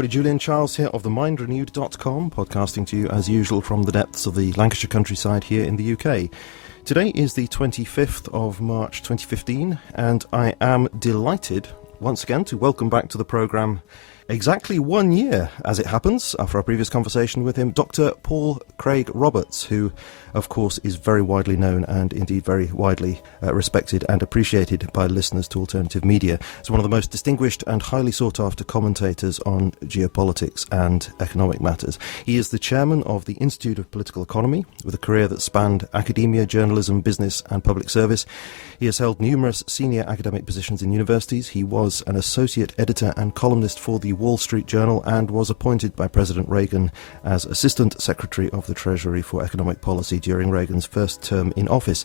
everybody. Julian Charles here of themindrenewed.com, podcasting to you as usual from the depths of the Lancashire countryside here in the UK. Today is the 25th of March 2015, and I am delighted once again to welcome back to the programme, exactly 1 year as it happens, after our previous conversation with him, Dr. Paul Craig Roberts, who of course is very widely known and indeed very widely respected and appreciated by listeners to alternative media as one of the most distinguished and highly sought after commentators on geopolitics and economic matters. He is the chairman of the Institute of Political Economy, with a career that spanned academia, journalism, business and public service. He has held numerous senior academic positions in universities. He was an associate editor and columnist for the Wall Street Journal and was appointed by President Reagan as Assistant Secretary of the Treasury for Economic Policy during Reagan's first term in office,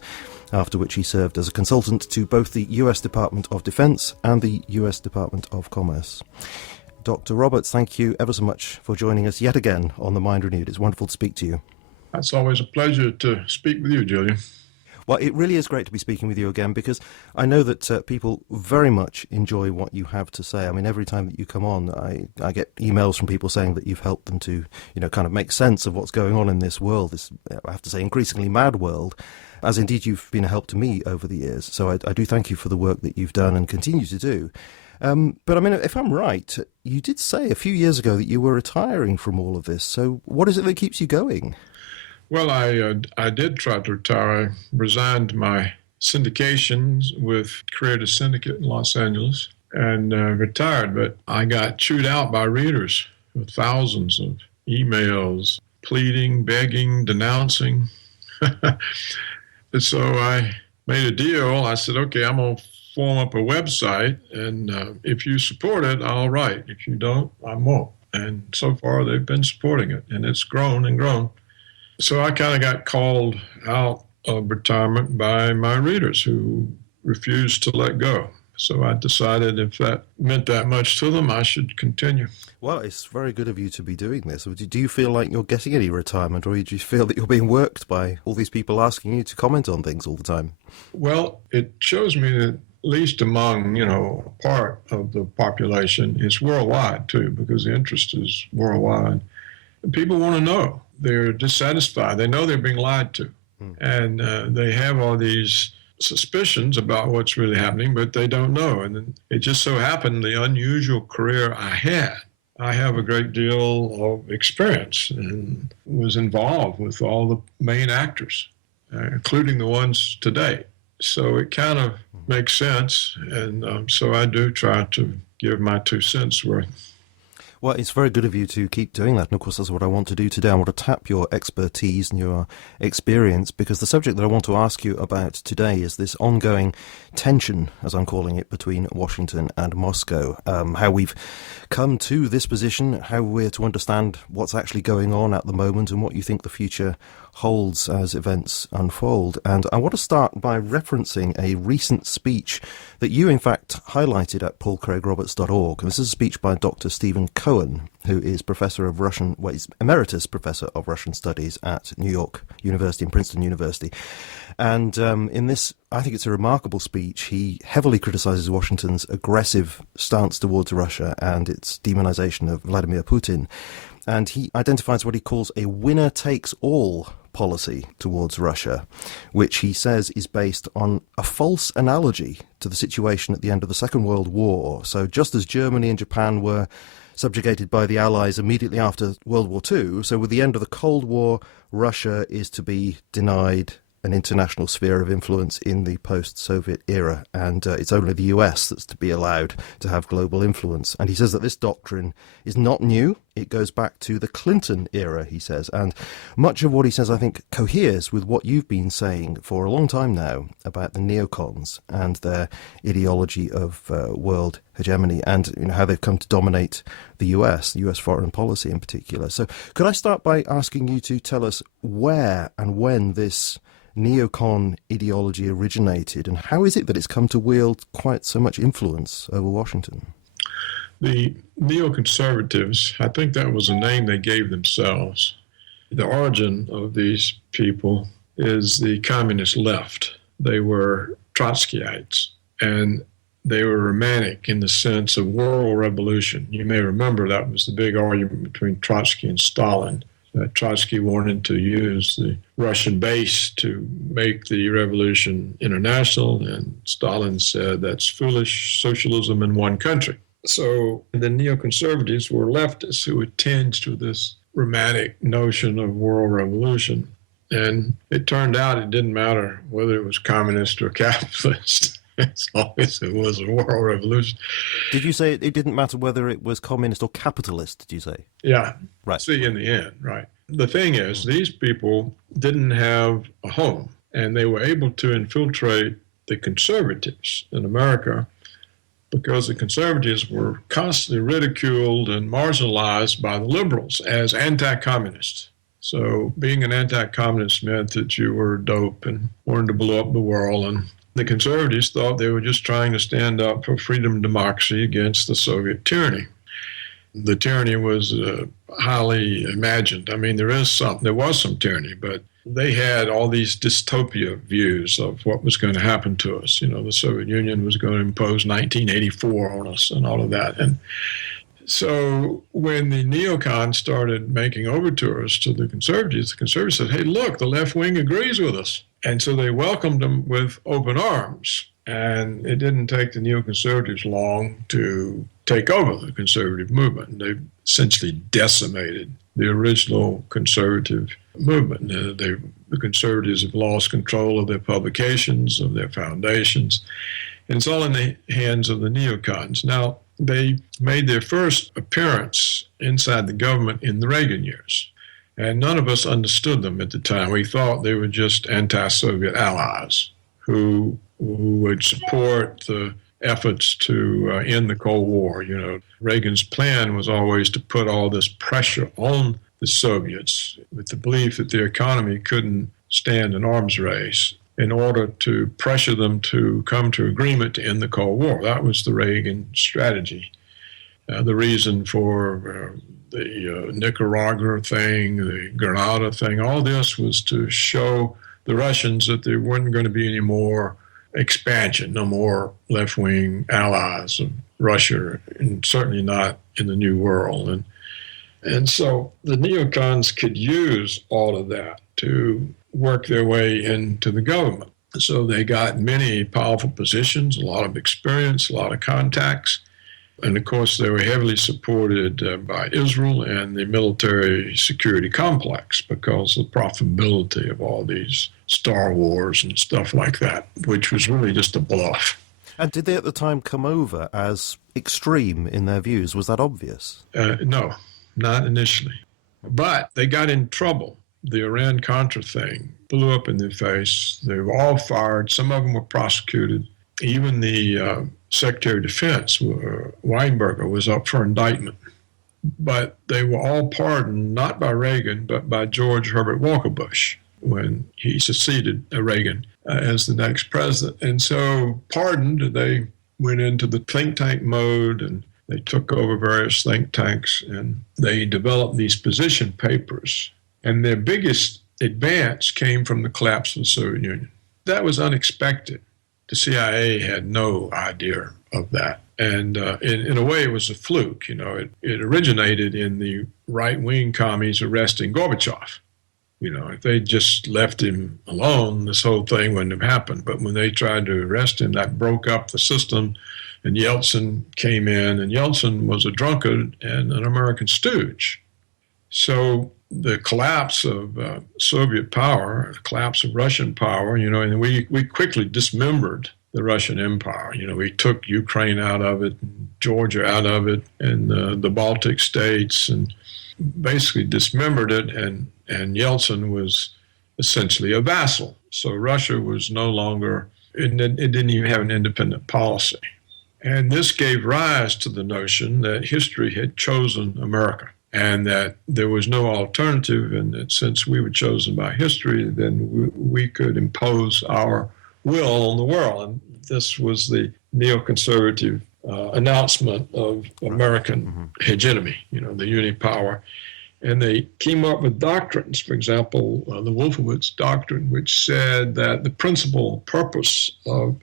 after which he served as a consultant to both the US Department of Defense and the US Department of Commerce. Dr. Roberts, thank you ever so much for joining us yet again on The Mind Renewed. It's wonderful to speak to you. It's always a pleasure to speak with you, Julian. Well, it really is great to be speaking with you again, because I know that people very much enjoy what you have to say. I mean, every time that you come on, I get emails from people saying that you've helped them to, kind of make sense of what's going on in this world, this, I have to say, increasingly mad world, as indeed you've been a help to me over the years. So I do thank you for the work that you've done and continue to do. But I mean, if I'm right, you did say a few years ago that you were retiring from all of this. So what is it that keeps you going? Well, I did try to retire. I resigned my syndications with Creative Syndicate in Los Angeles and retired, but I got chewed out by readers with thousands of emails, pleading, begging, denouncing. And so I made a deal. I said, okay, I'm going to form up a website, and if you support it, I'll write. If you don't, I won't. And so far, they've been supporting it, and it's grown and grown. So I kind of got called out of retirement by my readers who refused to let go. So I decided if that meant that much to them, I should continue. Well, it's very good of you to be doing this. Do you feel like you're getting any retirement, or do you feel that you're being worked by all these people asking you to comment on things all the time? Well, it shows me that at least among, a part of the population, it's worldwide too, because the interest is worldwide. People want to know. They're dissatisfied. They know they're being lied to. And they have all these suspicions about what's really happening, but they don't know. And it just so happened the unusual career I have a great deal of experience and was involved with all the main actors, including the ones today. So it kind of makes sense. And so I do try to give my 2 cents worth. Well, it's very good of you to keep doing that. And of course, that's what I want to do today. I want to tap your expertise and your experience, because the subject that I want to ask you about today is this ongoing tension, as I'm calling it, between Washington and Moscow. How we've come to this position, how we're to understand what's actually going on at the moment, and what you think the future holds as events unfold. And I want to start by referencing a recent speech that you, in fact, highlighted at paulcraigroberts.org. And this is a speech by Dr. Stephen Cohen, who is he's emeritus professor of Russian studies at New York University and Princeton University. And in this, I think it's a remarkable speech. He heavily criticizes Washington's aggressive stance towards Russia and its demonization of Vladimir Putin. And he identifies what he calls a winner-takes-all policy towards Russia, which he says is based on a false analogy to the situation at the end of the Second World War. So just as Germany and Japan were subjugated by the Allies immediately after World War II, so with the end of the Cold War, Russia is to be denied an international sphere of influence in the post-Soviet era, and it's only the US that's to be allowed to have global influence. And he says that this doctrine is not new. It goes back to the Clinton era, he says, and much of what he says, I think, coheres with what you've been saying for a long time now about the neocons and their ideology of world hegemony, and how they've come to dominate the US foreign policy in particular. So could I start by asking you to tell us where and when this neocon ideology originated, and how is it that it's come to wield quite so much influence over Washington? The neoconservatives, I think that was a name they gave themselves. The origin of these people is the communist left. They were Trotskyites, and they were romantic in the sense of world revolution. You may remember that was the big argument between Trotsky and Stalin. Trotsky wanted to use the Russian base to make the revolution international, and Stalin said that's foolish, socialism in one country. So the neoconservatives were leftists who would tend to this romantic notion of world revolution. And it turned out it didn't matter whether it was communist or capitalist, as long as it was a world revolution. Did you say it didn't matter whether it was communist or capitalist, did you say? Yeah. Right. See, in the end, right. The thing is, these people didn't have a home, and they were able to infiltrate the conservatives in America because the conservatives were constantly ridiculed and marginalized by the liberals as anti-communists. So being an anti-communist meant that you were dope and wanted to blow up the world. And the conservatives thought they were just trying to stand up for freedom and democracy against the Soviet tyranny. The tyranny was highly imagined. I mean, there was some tyranny, but they had all these dystopia views of what was going to happen to us. You know, the Soviet Union was going to impose 1984 on us and all of that. And so when the neocons started making overtures to the conservatives said, hey, look, the left wing agrees with us. And so they welcomed them with open arms. And it didn't take the neoconservatives long to take over the conservative movement. They essentially decimated the original conservative movement. The conservatives have lost control of their publications, of their foundations. And it's all in the hands of the neocons. Now, they made their first appearance inside the government in the Reagan years. And none of us understood them at the time. We thought they were just anti-Soviet allies who would support the efforts to end the Cold War. You know, Reagan's plan was always to put all this pressure on the Soviets with the belief that their economy couldn't stand an arms race in order to pressure them to come to agreement to end the Cold War. That was the Reagan strategy. The reason for the Nicaragua thing, the Grenada thing, all this was to show the Russians that there wasn't going to be any more expansion, no more left-wing allies of Russia, and certainly not in the New World. And so the neocons could use all of that to work their way into the government. So they got many powerful positions, a lot of experience, a lot of contacts. And of course, they were heavily supported by Israel and the military security complex because of the profitability of all these Star Wars and stuff like that, which was really just a bluff. And did they at the time come over as extreme in their views? Was that obvious? No, not initially. But they got in trouble. The Iran-Contra thing blew up in their face. They were all fired. Some of them were prosecuted. Even the Secretary of Defense, Weinberger, was up for indictment. But they were all pardoned, not by Reagan, but by George Herbert Walker Bush when he succeeded Reagan as the next president. And so pardoned, they went into the think tank mode and they took over various think tanks and they developed these position papers. And their biggest advance came from the collapse of the Soviet Union. That was unexpected. The CIA had no idea of that. And in a way, it was a fluke. You know, it originated in the right-wing commies arresting Gorbachev. You know, if they just left him alone, this whole thing wouldn't have happened. But when they tried to arrest him, that broke up the system. And Yeltsin came in, and Yeltsin was a drunkard and an American stooge. So the collapse of Soviet power, the collapse of Russian power, you know, and we quickly dismembered the Russian Empire. You know, we took Ukraine out of it, Georgia out of it, and the Baltic states, and basically dismembered it, and Yeltsin was essentially a vassal. So Russia was no longer, it didn't even have an independent policy. And this gave rise to the notion that history had chosen America, and that there was no alternative, and that since we were chosen by history, then we could impose our will on the world. And this was the neoconservative announcement of American hegemony, you know, the unipower. And they came up with doctrines, for example, the Wolfowitz doctrine, which said that the principal purpose of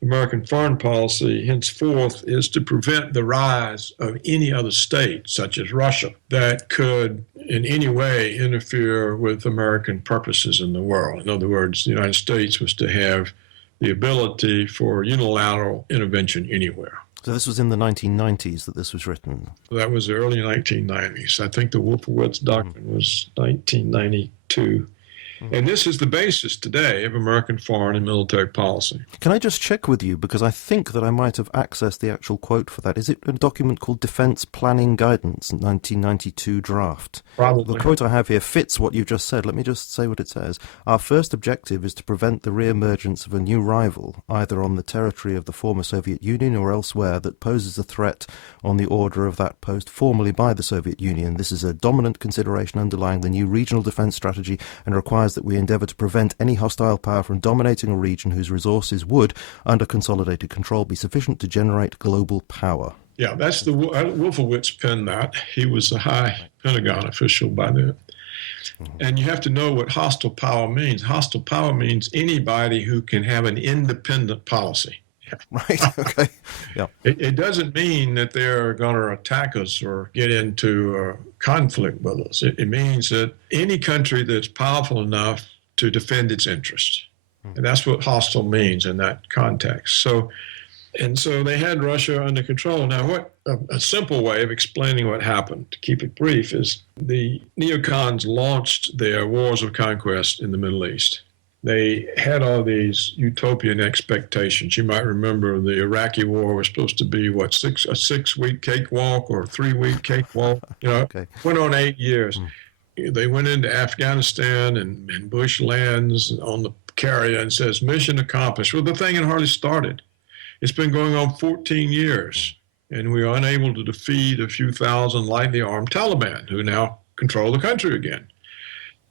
American foreign policy henceforth is to prevent the rise of any other state, such as Russia, that could in any way interfere with American purposes in the world. In other words, the United States was to have the ability for unilateral intervention anywhere. So this was in the 1990s that this was written? That was the early 1990s. I think the Wolfowitz Doctrine was 1992. And this is the basis today of American foreign and military policy. Can I just check with you, because I think that I might have accessed the actual quote for that. Is it a document called Defense Planning Guidance, 1992 draft? Probably. The quote I have here fits what you just said. Let me just say what it says. Our first objective is to prevent the re-emergence of a new rival, either on the territory of the former Soviet Union or elsewhere, that poses a threat on the order of that posed formally by the Soviet Union. This is a dominant consideration underlying the new regional defense strategy and requires that we endeavour to prevent any hostile power from dominating a region whose resources would, under consolidated control, be sufficient to generate global power. Yeah, that's the Wolfowitz penned that. He was a high Pentagon official by then. And you have to know what hostile power means. Hostile power means anybody who can have an independent policy. Right, okay. Yeah. It doesn't mean that they're going to attack us or get into conflict with us. It means that any country that's powerful enough to defend its interests. And that's what hostile means in that context. So they had Russia under control. Now, what a simple way of explaining what happened, to keep it brief, is the neocons launched their wars of conquest in the Middle East. They had all these utopian expectations. You might remember the Iraqi war was supposed to be, a 6-week cakewalk or a 3-week cakewalk. Okay. Went on 8 years. They went into Afghanistan and Bush lands on the carrier and says, mission accomplished. Well, the thing had hardly started. It's been going on 14 years, and we are unable to defeat a few thousand lightly armed Taliban who now control the country again.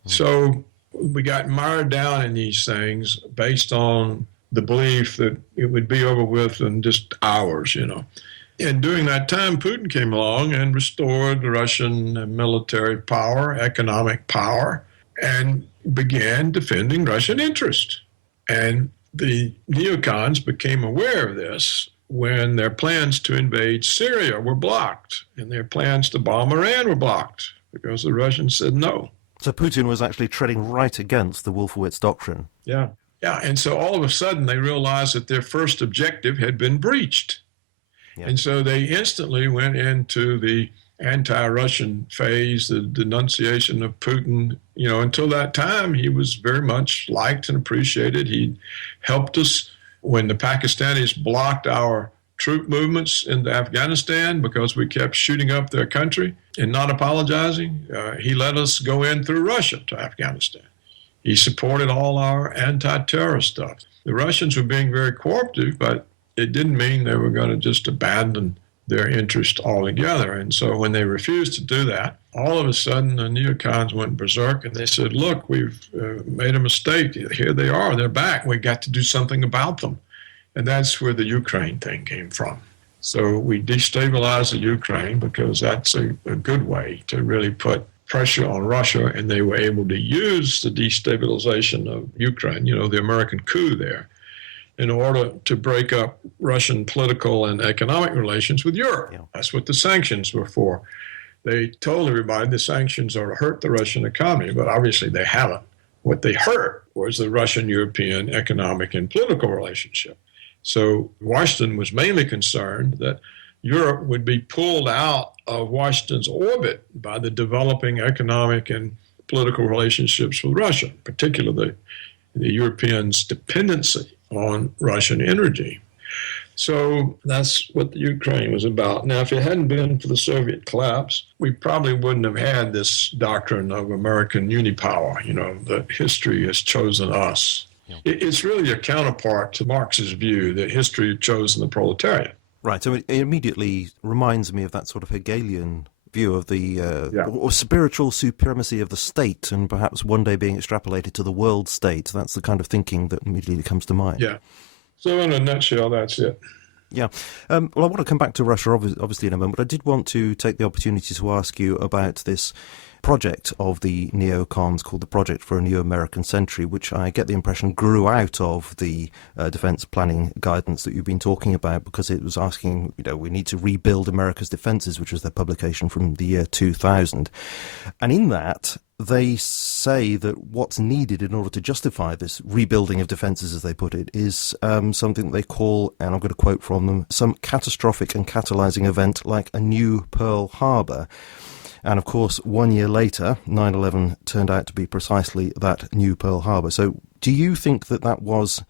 So we got mired down in these things based on the belief that it would be over with in just hours, And during that time, Putin came along and restored Russian military power, economic power, and began defending Russian interest. And the neocons became aware of this when their plans to invade Syria were blocked and their plans to bomb Iran were blocked because the Russians said no. So Putin was actually treading right against the Wolfowitz Doctrine. Yeah. And so all of a sudden they realized that their first objective had been breached. Yeah. And so they instantly went into the anti-Russian phase, the denunciation of Putin. Until that time, he was very much liked and appreciated. He helped us when the Pakistanis blocked our troop movements into Afghanistan because we kept shooting up their country and not apologizing. He let us go in through Russia to Afghanistan. He supported all our anti-terrorist stuff. The Russians were being very cooperative, but it didn't mean they were going to just abandon their interest altogether. And so when they refused to do that, all of a sudden the neocons went berserk and they said, look, we've made a mistake. Here they are. They're back. We got to do something about them. And that's where the Ukraine thing came from. So we destabilized the Ukraine because that's a good way to really put pressure on Russia, and they were able to use the destabilization of Ukraine, the American coup there, in order to break up Russian political and economic relations with Europe. Yeah. That's what the sanctions were for. They told everybody the sanctions are to hurt the Russian economy, but obviously they haven't. What they hurt was the Russian-European economic and political relationship. So Washington was mainly concerned that Europe would be pulled out of Washington's orbit by the developing economic and political relationships with Russia, particularly the Europeans' dependency on Russian energy. So that's what the Ukraine was about. Now, if it hadn't been for the Soviet collapse, we probably wouldn't have had this doctrine of American unipower, that history has chosen us. Yeah. It's really a counterpart to Marx's view that history had chosen the proletariat. Right, so it immediately reminds me of that sort of Hegelian view of the or spiritual supremacy of the state, and perhaps one day being extrapolated to the world state. That's the kind of thinking that immediately comes to mind. Yeah. So in a nutshell, that's it. Yeah. Well, I want to come back to Russia, obviously, in a moment, but I did want to take the opportunity to ask you about this project of the neocons called the Project for a New American Century, which I get the impression grew out of the defense planning guidance that you've been talking about, because it was asking, we need to rebuild America's defenses, which was their publication from the year 2000. And in that, they say that what's needed in order to justify this rebuilding of defences, as they put it, is something that they call, and I'm going to quote from them, some catastrophic and catalysing event like a new Pearl Harbor. And of course, 1 year later, 9/11 turned out to be precisely that new Pearl Harbor. So do you think that that was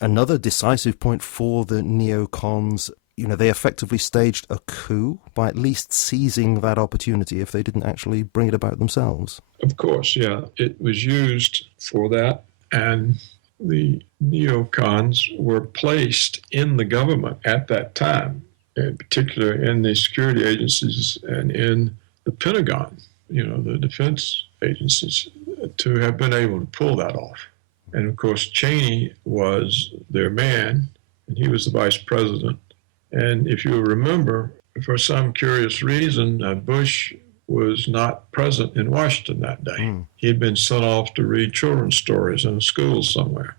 another decisive point for the neocons? They effectively staged a coup by at least seizing that opportunity if they didn't actually bring it about themselves. Of course, yeah. It was used for that. And the neocons were placed in the government at that time, in particular in the security agencies and in the Pentagon, the defense agencies, to have been able to pull that off. And of course, Cheney was their man, and he was the vice president. And if you remember, for some curious reason, Bush was not present in Washington that day. He had been sent off to read children's stories in a school somewhere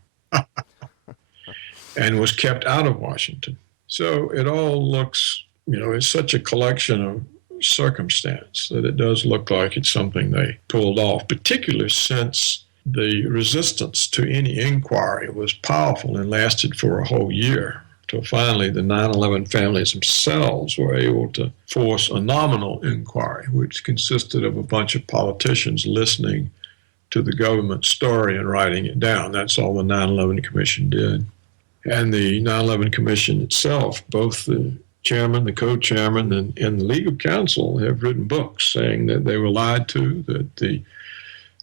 and was kept out of Washington. So it all looks, it's such a collection of circumstance that it does look like it's something they pulled off, particularly since the resistance to any inquiry was powerful and lasted for a whole year. Till finally the 9/11 families themselves were able to force a nominal inquiry, which consisted of a bunch of politicians listening to the government story and writing it down. That's all the 9/11 Commission did. And the 9/11 Commission itself, both the chairman, the co-chairman, and the legal counsel have written books saying that they were lied to, that the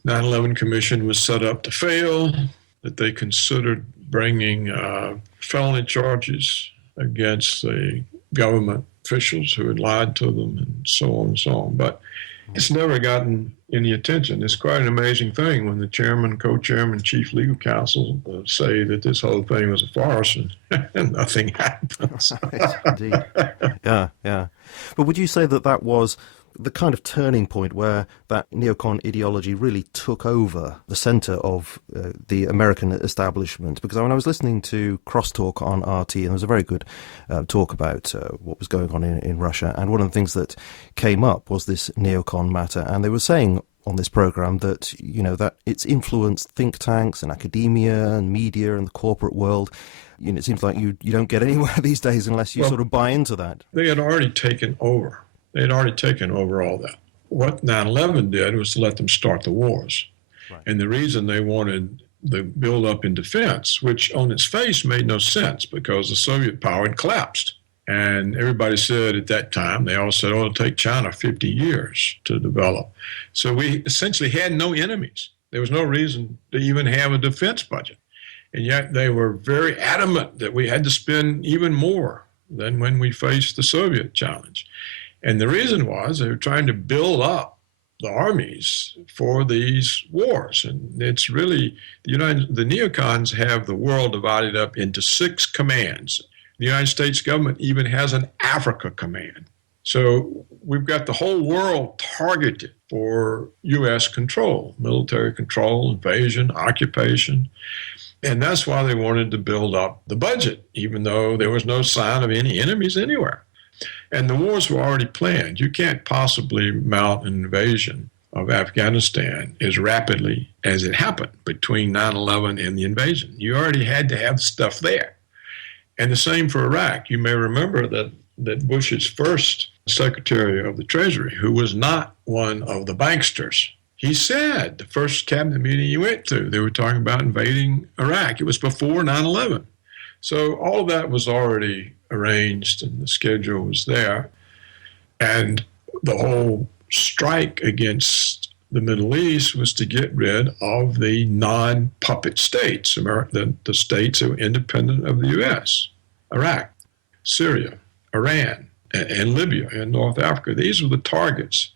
9/11 Commission was set up to fail, that they considered bringing felony charges against the government officials who had lied to them, and so on and so on. But it's never gotten any attention. It's quite an amazing thing when the chairman, co-chairman, chief legal counsel say that this whole thing was a farce and nothing happens. Indeed. Yeah. But would you say that that was the kind of turning point where that neocon ideology really took over the centre of the American establishment? Because when I was listening to Crosstalk on RT, and there was a very good talk about what was going on in Russia, and one of the things that came up was this neocon matter, and they were saying on this program that, that it's influenced think tanks and academia and media and the corporate world. It seems like you don't get anywhere these days unless you sort of buy into that. They had already taken over. They had already taken over all that. What 9/11 did was to let them start the wars. Right. And the reason they wanted the buildup in defense, which on its face made no sense because the Soviet power had collapsed. And everybody said at that time, they all said, it'll take China 50 years to develop. So we essentially had no enemies. There was no reason to even have a defense budget. And yet they were very adamant that we had to spend even more than when we faced the Soviet challenge. And the reason was they were trying to build up the armies for these wars. And it's really, the neocons have the world divided up into 6 commands. The United States government even has an Africa command. So we've got the whole world targeted for U.S. control, military control, invasion, occupation. And that's why they wanted to build up the budget, even though there was no sign of any enemies anywhere. And the wars were already planned. You can't possibly mount an invasion of Afghanistan as rapidly as it happened between 9/11 and the invasion. You already had to have stuff there. And the same for Iraq. You may remember that Bush's first Secretary of the Treasury, who was not one of the banksters, he said the first cabinet meeting he went to, they were talking about invading Iraq. It was before 9/11. So all of that was already arranged and the schedule was there. And the whole strike against the Middle East was to get rid of the non-puppet states, the states that were independent of the U.S., Iraq, Syria, Iran, and Libya, and North Africa. These were the targets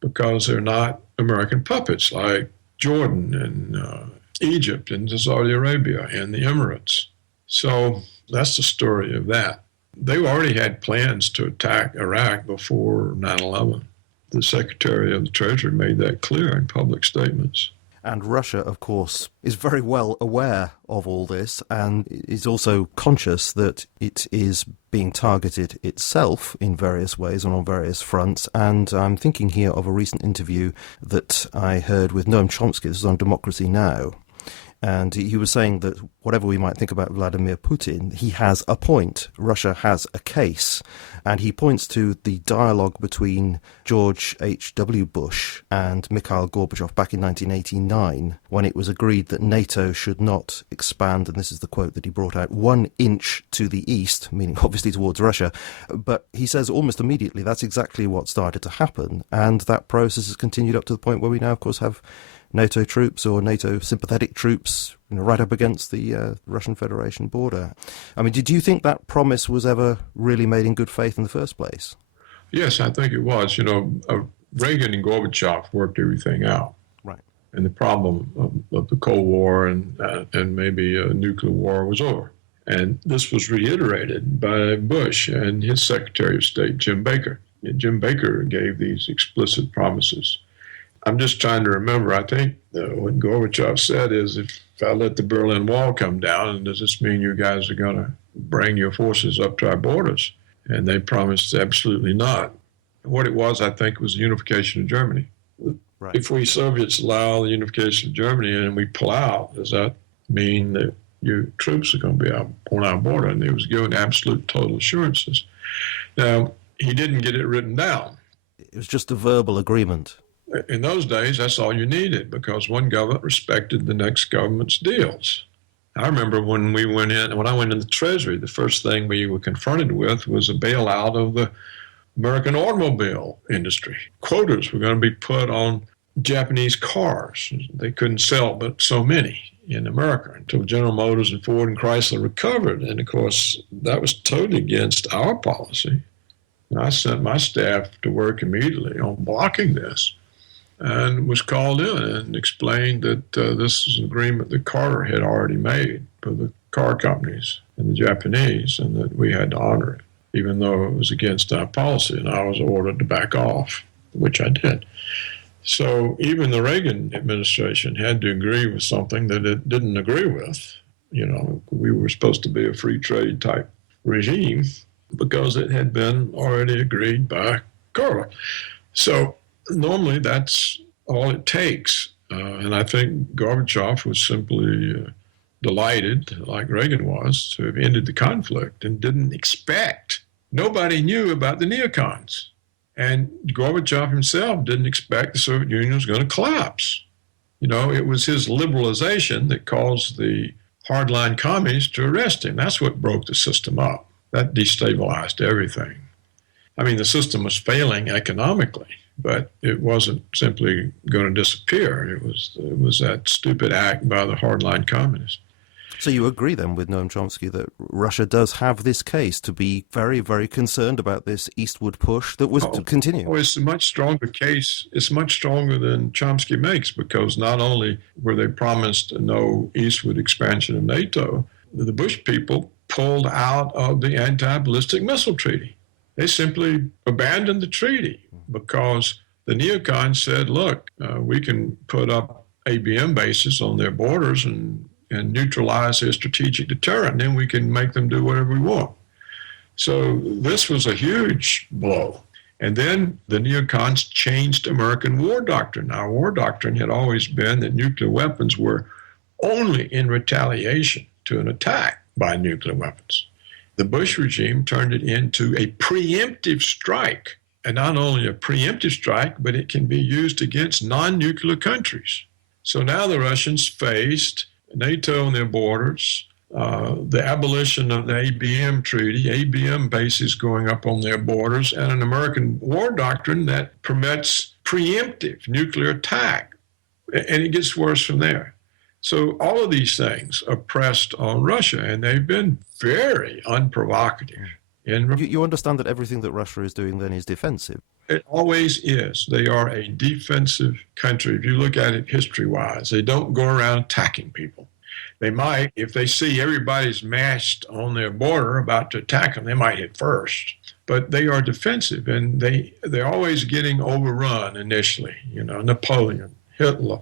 because they're not American puppets like Jordan and Egypt and Saudi Arabia and the Emirates. So that's the story of that. They already had plans to attack Iraq before 9/11. The Secretary of the Treasury made that clear in public statements. And Russia, of course, is very well aware of all this and is also conscious that it is being targeted itself in various ways and on various fronts. And I'm thinking here of a recent interview that I heard with Noam Chomsky. This is on Democracy Now! And he was saying that whatever we might think about Vladimir Putin, he has a point. Russia has a case. And he points to the dialogue between George H.W. Bush and Mikhail Gorbachev back in 1989, when it was agreed that NATO should not expand, and this is the quote that he brought out, 1 inch to the east, meaning obviously towards Russia. But he says almost immediately that's exactly what started to happen. And that process has continued up to the point where we now, of course, have NATO troops or NATO sympathetic troops, right up against the Russian Federation border. I mean, did you think that promise was ever really made in good faith in the first place? Yes, I think it was. Reagan and Gorbachev worked everything out. Right. And the problem of the Cold War and maybe a nuclear war was over. And this was reiterated by Bush and his Secretary of State, Jim Baker. Jim Baker gave these explicit promises. I'm just trying to remember, I think what Gorbachev said is, if I let the Berlin Wall come down, does this mean you guys are going to bring your forces up to our borders? And they promised absolutely not. What it was, I think, was the unification of Germany. Right. If we Soviets allow the unification of Germany and we pull out, does that mean that your troops are going to be on our border? And he was given absolute total assurances. Now, he didn't get it written down. It was just a verbal agreement. In those days, that's all you needed, because one government respected the next government's deals. I remember when I went in the Treasury, the first thing we were confronted with was a bailout of the American automobile industry. Quotas were going to be put on Japanese cars. They couldn't sell but so many in America until General Motors and Ford and Chrysler recovered. And of course, that was totally against our policy. And I sent my staff to work immediately on blocking this, and was called in and explained that this was an agreement that Carter had already made for the car companies and the Japanese, and that we had to honor it, even though it was against our policy, and I was ordered to back off, which I did. So even the Reagan administration had to agree with something that it didn't agree with. We were supposed to be a free trade type regime because it had been already agreed by Carter. So normally, that's all it takes. And I think Gorbachev was simply delighted, like Reagan was, to have ended the conflict and didn't expect. Nobody knew about the neocons. And Gorbachev himself didn't expect the Soviet Union was going to collapse. It was his liberalization that caused the hardline communists to arrest him. That's what broke the system up. That destabilized everything. I mean, the system was failing economically, but it wasn't simply going to disappear. It was that stupid act by the hardline communists. So you agree then with Noam Chomsky that Russia does have this case to be very, very concerned about this eastward push that was to continue? It's a much stronger case. It's much stronger than Chomsky makes, because not only were they promised no eastward expansion of NATO, the Bush people pulled out of the anti-ballistic missile treaty. They simply abandoned the treaty because the neocons said, look, we can put up ABM bases on their borders and neutralize their strategic deterrent, and then we can make them do whatever we want. So this was a huge blow. And then the neocons changed American war doctrine. Our war doctrine had always been that nuclear weapons were only in retaliation to an attack by nuclear weapons. The Bush regime turned it into a preemptive strike, and not only a preemptive strike, but it can be used against non-nuclear countries. So now the Russians faced NATO on their borders, the abolition of the ABM treaty, ABM bases going up on their borders, and an American war doctrine that permits preemptive nuclear attack. And it gets worse from there. So all of these things are pressed on Russia, and they've been very unprovocative. You understand that everything that Russia is doing then is defensive? It always is. They are a defensive country. If you look at it history-wise, they don't go around attacking people. They might, if they see everybody's massed on their border about to attack them, they might hit first. but they are defensive, and they're always getting overrun initially, Napoleon, Hitler.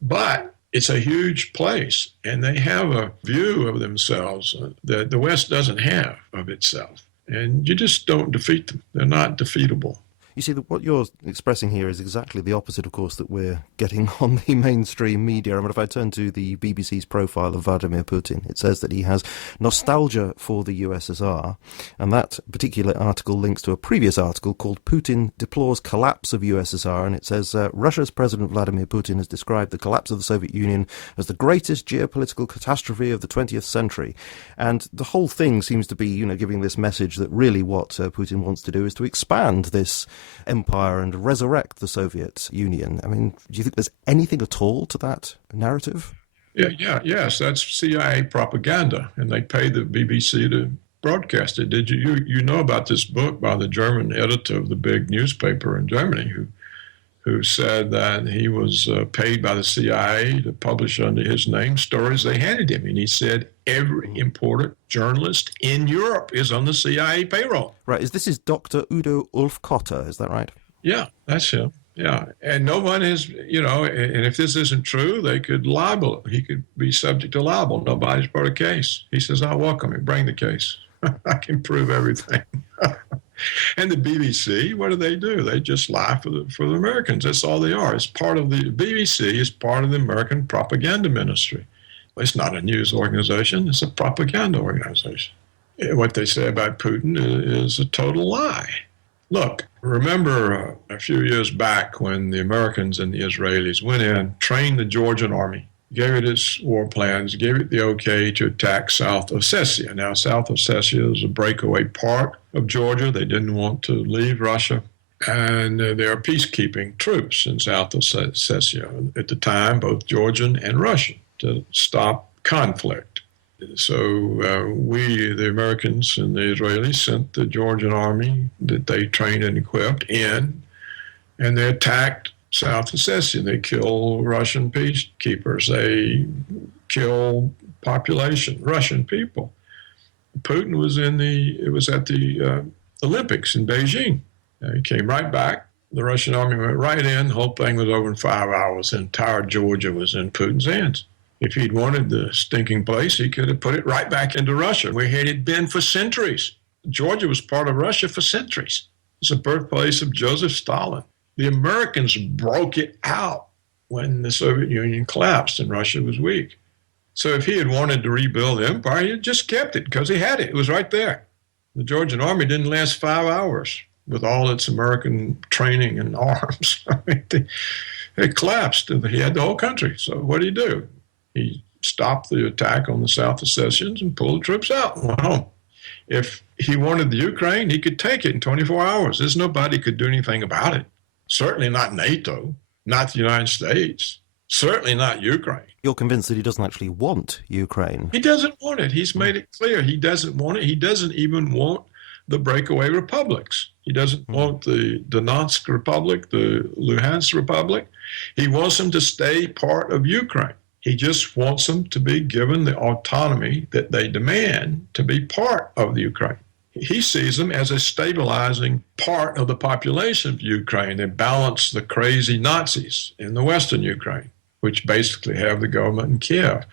But it's a huge place, and they have a view of themselves that the West doesn't have of itself. And you just don't defeat them. They're not defeatable. You see, what you're expressing here is exactly the opposite, of course, that we're getting on the mainstream media. I mean, if I turn to the BBC's profile of Vladimir Putin, it says that he has nostalgia for the USSR, and that particular article links to a previous article called Putin Deplores Collapse of USSR, and it says Russia's President Vladimir Putin has described the collapse of the Soviet Union as the greatest geopolitical catastrophe of the 20th century. And the whole thing seems to be, giving this message that really what Putin wants to do is to expand this empire and resurrect the Soviet Union. I mean, do you think there's anything at all to that narrative? Yes, that's CIA propaganda, and they pay the BBC to broadcast it. Did you know about this book by the German editor of the big newspaper in Germany, who said that he was paid by the CIA to publish under his name stories they handed him, and he said every important journalist in Europe is on the CIA payroll. Right. This is Dr. Udo Ulfkotter, is that right? Yeah, that's him. Yeah, and no one is, and if this isn't true, they could libel. He could be subject to libel. Nobody's brought a case. He says, "I'll welcome it. Bring the case. I can prove everything." And the BBC, what do? They just lie for the Americans. That's all they are. It's part of the BBC is part of the American propaganda ministry. It's not a news organization. It's a propaganda organization. What they say about Putin is a total lie. Look, remember a few years back when the Americans and the Israelis went in, trained the Georgian army, gave it its war plans, gave it the okay to attack South Ossetia. Now, South Ossetia is a breakaway part of Georgia. They didn't want to leave Russia. And there are peacekeeping troops in South Ossetia at the time, both Georgian and Russian, to stop conflict. So we, the Americans and the Israelis, sent the Georgian army that they trained and equipped in, and they attacked South Ossetia. They kill Russian peacekeepers. They kill population, Russian people. Putin was at the Olympics in Beijing. He came right back. The Russian army went right in. The whole thing was over in 5 hours. The entire Georgia was in Putin's hands. If he'd wanted the stinking place, he could have put it right back into Russia, where it had been for centuries. Georgia was part of Russia for centuries. It's the birthplace of Joseph Stalin. The Americans broke it out when the Soviet Union collapsed and Russia was weak. So if he had wanted to rebuild the empire, he had just kept it because he had it. It was right there. The Georgian army didn't last 5 hours with all its American training and arms. It collapsed, and he had the whole country. So what did he do? He stopped the attack on the South Ossetians and pulled the troops out and went home. If he wanted the Ukraine, he could take it in 24 hours. There's nobody could do anything about it. Certainly not NATO, not the United States, certainly not Ukraine. You're convinced that he doesn't actually want Ukraine? He doesn't want it. He's made it clear. He doesn't want it. He doesn't even want the breakaway republics. He doesn't want the Donetsk Republic, the Luhansk Republic. He wants them to stay part of Ukraine. He just wants them to be given the autonomy that they demand to be part of the Ukraine. He sees them as a stabilizing part of the population of Ukraine and balance the crazy Nazis in the Western Ukraine, which basically have the government in Kiev.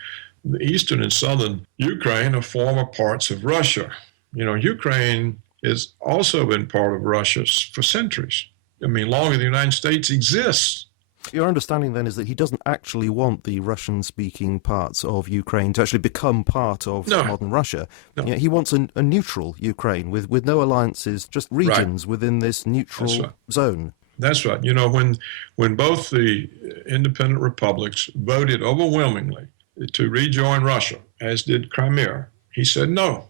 The eastern and southern Ukraine are former parts of Russia. Ukraine has also been part of Russia for centuries. Longer than the United States exists. Your understanding then is that he doesn't actually want the Russian-speaking parts of Ukraine to actually become part of modern Russia. No. He wants a neutral Ukraine with no alliances, just regions within this neutral zone. That's right. When both the independent republics voted overwhelmingly to rejoin Russia, as did Crimea, he said no.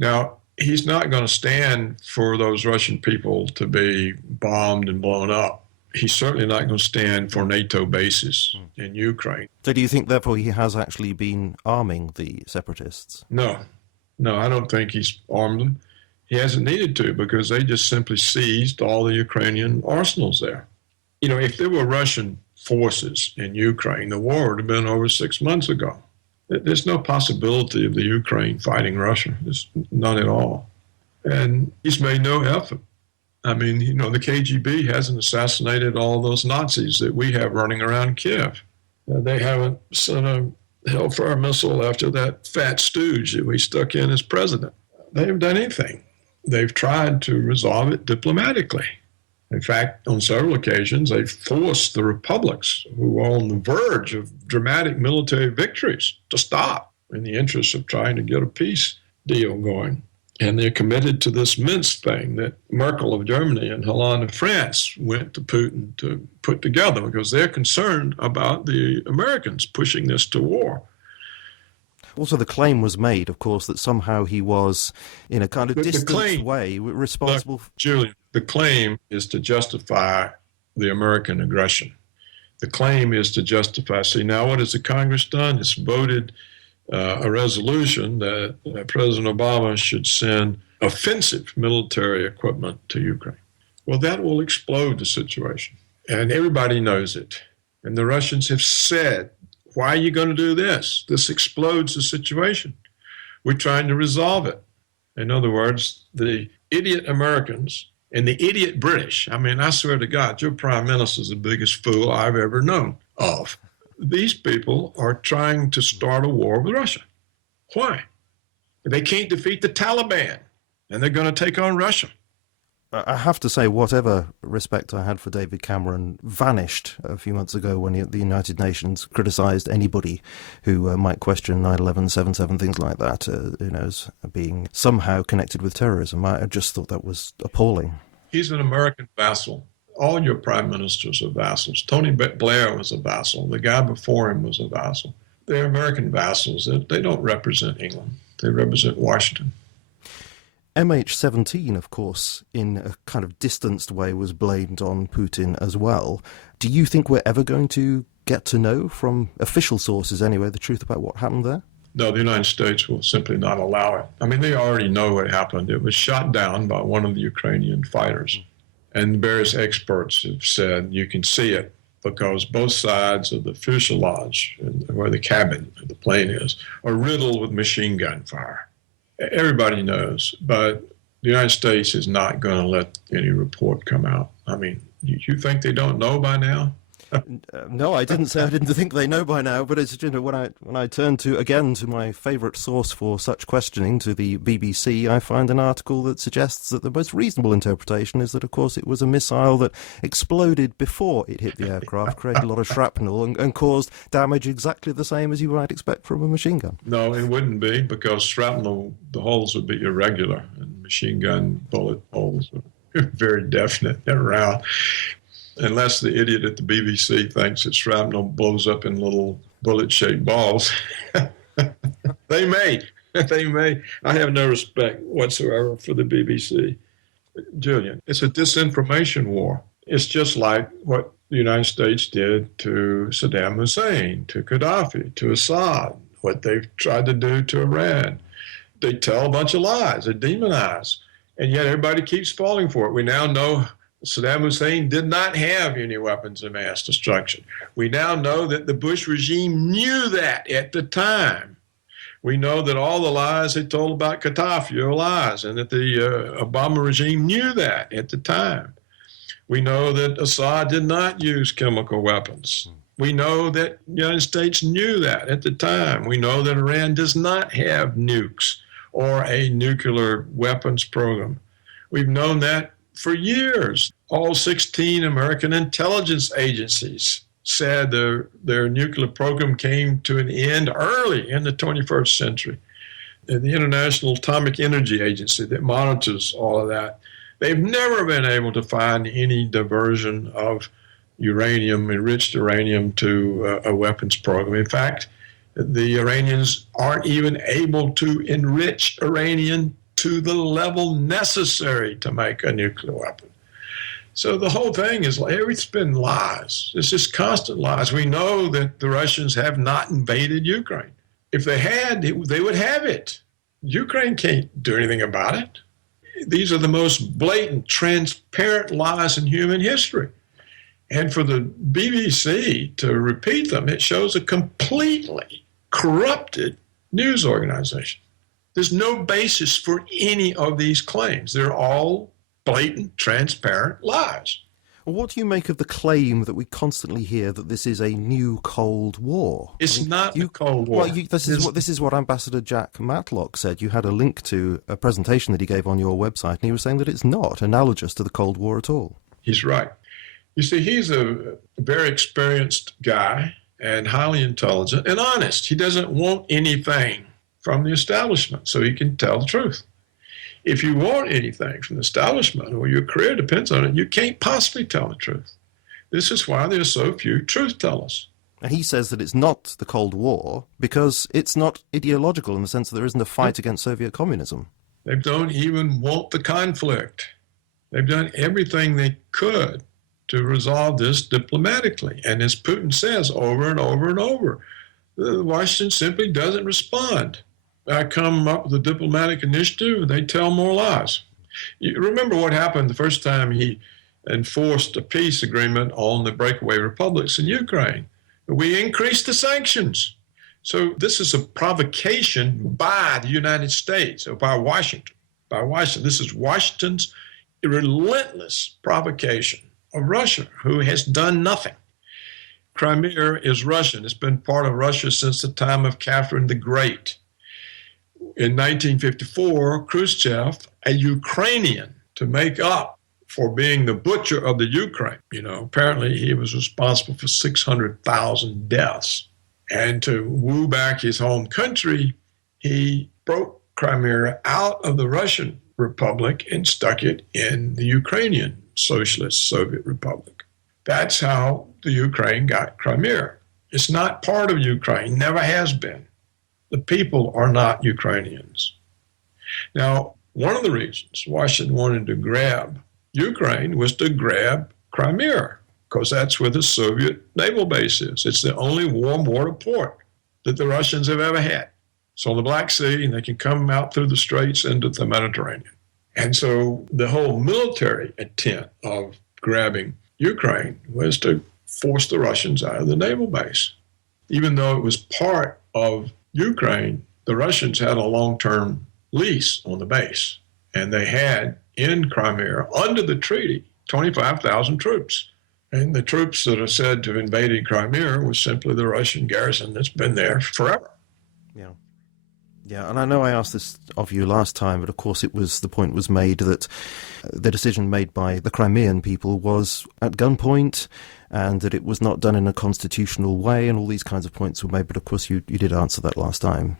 Now, he's not going to stand for those Russian people to be bombed and blown up. He's certainly not going to stand for NATO bases in Ukraine. So do you think, therefore, he has actually been arming the separatists? No, I don't think he's armed them. He hasn't needed to because they just simply seized all the Ukrainian arsenals there. If there were Russian forces in Ukraine, the war would have been over 6 months ago. There's no possibility of the Ukraine fighting Russia. There's none at all. And he's made no effort. I mean, the KGB hasn't assassinated all those Nazis that we have running around Kiev. They haven't sent a Hellfire missile after that fat stooge that we stuck in as president. They haven't done anything. They've tried to resolve it diplomatically. In fact, on several occasions, they forced the republics who were on the verge of dramatic military victories to stop in the interest of trying to get a peace deal going. And they're committed to this Minsk thing that Merkel of Germany and Hollande of France went to Putin to put together because they're concerned about the Americans pushing this to war. Also, the claim was made, of course, that somehow he was, in a kind of distant way, responsible. Julian, the claim is to justify the American aggression. The claim is to justify. See, now what has the Congress done? It's voted a resolution that President Obama should send offensive military equipment to Ukraine. Well, that will explode the situation. And everybody knows it. And the Russians have said, why are you going to do this? This explodes the situation. We're trying to resolve it. In other words, the idiot Americans and the idiot British, I mean, I swear to God, your prime minister is the biggest fool I've ever known of. These people are trying to start a war with Russia. Why? They can't defeat the Taliban, and they're going to take on Russia. I have to say, whatever respect I had for David Cameron vanished a few months ago when the United Nations criticised anybody who might question 9/11, 7/7, things like that, as being somehow connected with terrorism. I just thought that was appalling. He's an American vassal. All your prime ministers are vassals. Tony Blair was a vassal. The guy before him was a vassal. They're American vassals. They don't represent England. They represent Washington. MH17, of course, in a kind of distanced way, was blamed on Putin as well. Do you think we're ever going to get to know, from official sources anyway, the truth about what happened there? No, the United States will simply not allow it. I mean, they already know what happened. It was shot down by one of the Ukrainian fighters. And various experts have said you can see it because both sides of the fuselage, where the cabin of the plane is, are riddled with machine gun fire. Everybody knows, but the United States is not going to let any report come out. I mean, you think they don't know by now? No, I didn't say I didn't think they know by now, but it's, when I turn to my favourite source for such questioning, to the BBC, I find an article that suggests that the most reasonable interpretation is that, of course, it was a missile that exploded before it hit the aircraft, created a lot of shrapnel and caused damage exactly the same as you might expect from a machine gun. No, it wouldn't be, because shrapnel, the holes would be irregular, and machine gun bullet holes are very definite and round. Unless the idiot at the BBC thinks that shrapnel blows up in little bullet-shaped balls. They may. I have no respect whatsoever for the BBC. Julian, it's a disinformation war. It's just like what the United States did to Saddam Hussein, to Gaddafi, to Assad, what they've tried to do to Iran. They tell a bunch of lies. They demonize. And yet everybody keeps falling for it. We now know Saddam Hussein did not have any weapons of mass destruction. We now know that the Bush regime knew that at the time. We know that all the lies they told about Gaddafi are lies, and that the Obama regime knew that at the time. We know that Assad did not use chemical weapons. We know that the United States knew that at the time. We know that Iran does not have nukes or a nuclear weapons program. We've known that for years. All 16 American intelligence agencies said their nuclear program came to an end early in the 21st century. And the International Atomic Energy Agency that monitors all of that, they've never been able to find any diversion of uranium, enriched uranium, to a weapons program. In fact, the Iranians aren't even able to enrich uranium to the level necessary to make a nuclear weapon. So the whole thing is, it's been lies. It's just constant lies. We know that the Russians have not invaded Ukraine. If they had, they would have it. Ukraine can't do anything about it. These are the most blatant, transparent lies in human history. And for the BBC to repeat them, it shows a completely corrupted news organization. There's no basis for any of these claims. They're all blatant, transparent lies. Well, what do you make of the claim that we constantly hear that this is a new Cold War? It's not the Cold War. Well, this is what Ambassador Jack Matlock said. You had a link to a presentation that he gave on your website, and he was saying that it's not analogous to the Cold War at all. He's right. You see, he's a very experienced guy and highly intelligent and honest. He doesn't want anything from the establishment, so he can tell the truth. If you want anything from the establishment or your career depends on it, you can't possibly tell the truth. This is why there's so few truth tellers. And he says that it's not the Cold War because it's not ideological in the sense that there isn't a fight against Soviet communism. They don't even want the conflict. They've done everything they could to resolve this diplomatically. And as Putin says over and over and over, Washington simply doesn't respond. I come up with a diplomatic initiative, and they tell more lies. You remember what happened the first time he enforced a peace agreement on the breakaway republics in Ukraine. We increased the sanctions. So this is a provocation by the United States, or by Washington. This is Washington's relentless provocation of Russia, who has done nothing. Crimea is Russian. It's been part of Russia since the time of Catherine the Great. In 1954, Khrushchev, a Ukrainian, to make up for being the butcher of the Ukraine, apparently he was responsible for 600,000 deaths. And to woo back his home country, he broke Crimea out of the Russian Republic and stuck it in the Ukrainian Socialist Soviet Republic. That's how the Ukraine got Crimea. It's not part of Ukraine, never has been. The people are not Ukrainians. Now, one of the reasons Washington wanted to grab Ukraine was to grab Crimea, because that's where the Soviet naval base is. It's the only warm water port that the Russians have ever had. It's on the Black Sea, and they can come out through the straits into the Mediterranean. And so the whole military intent of grabbing Ukraine was to force the Russians out of the naval base. Even though it was part of Ukraine, the Russians had a long-term lease on the base, and they had in Crimea, under the treaty, 25,000 troops. And the troops that are said to have invaded Crimea was simply the Russian garrison that's been there forever. Yeah, and I know I asked this of you last time, but of course the point was made that the decision made by the Crimean people was at gunpoint, and that it was not done in a constitutional way, and all these kinds of points were made, but of course you did answer that last time.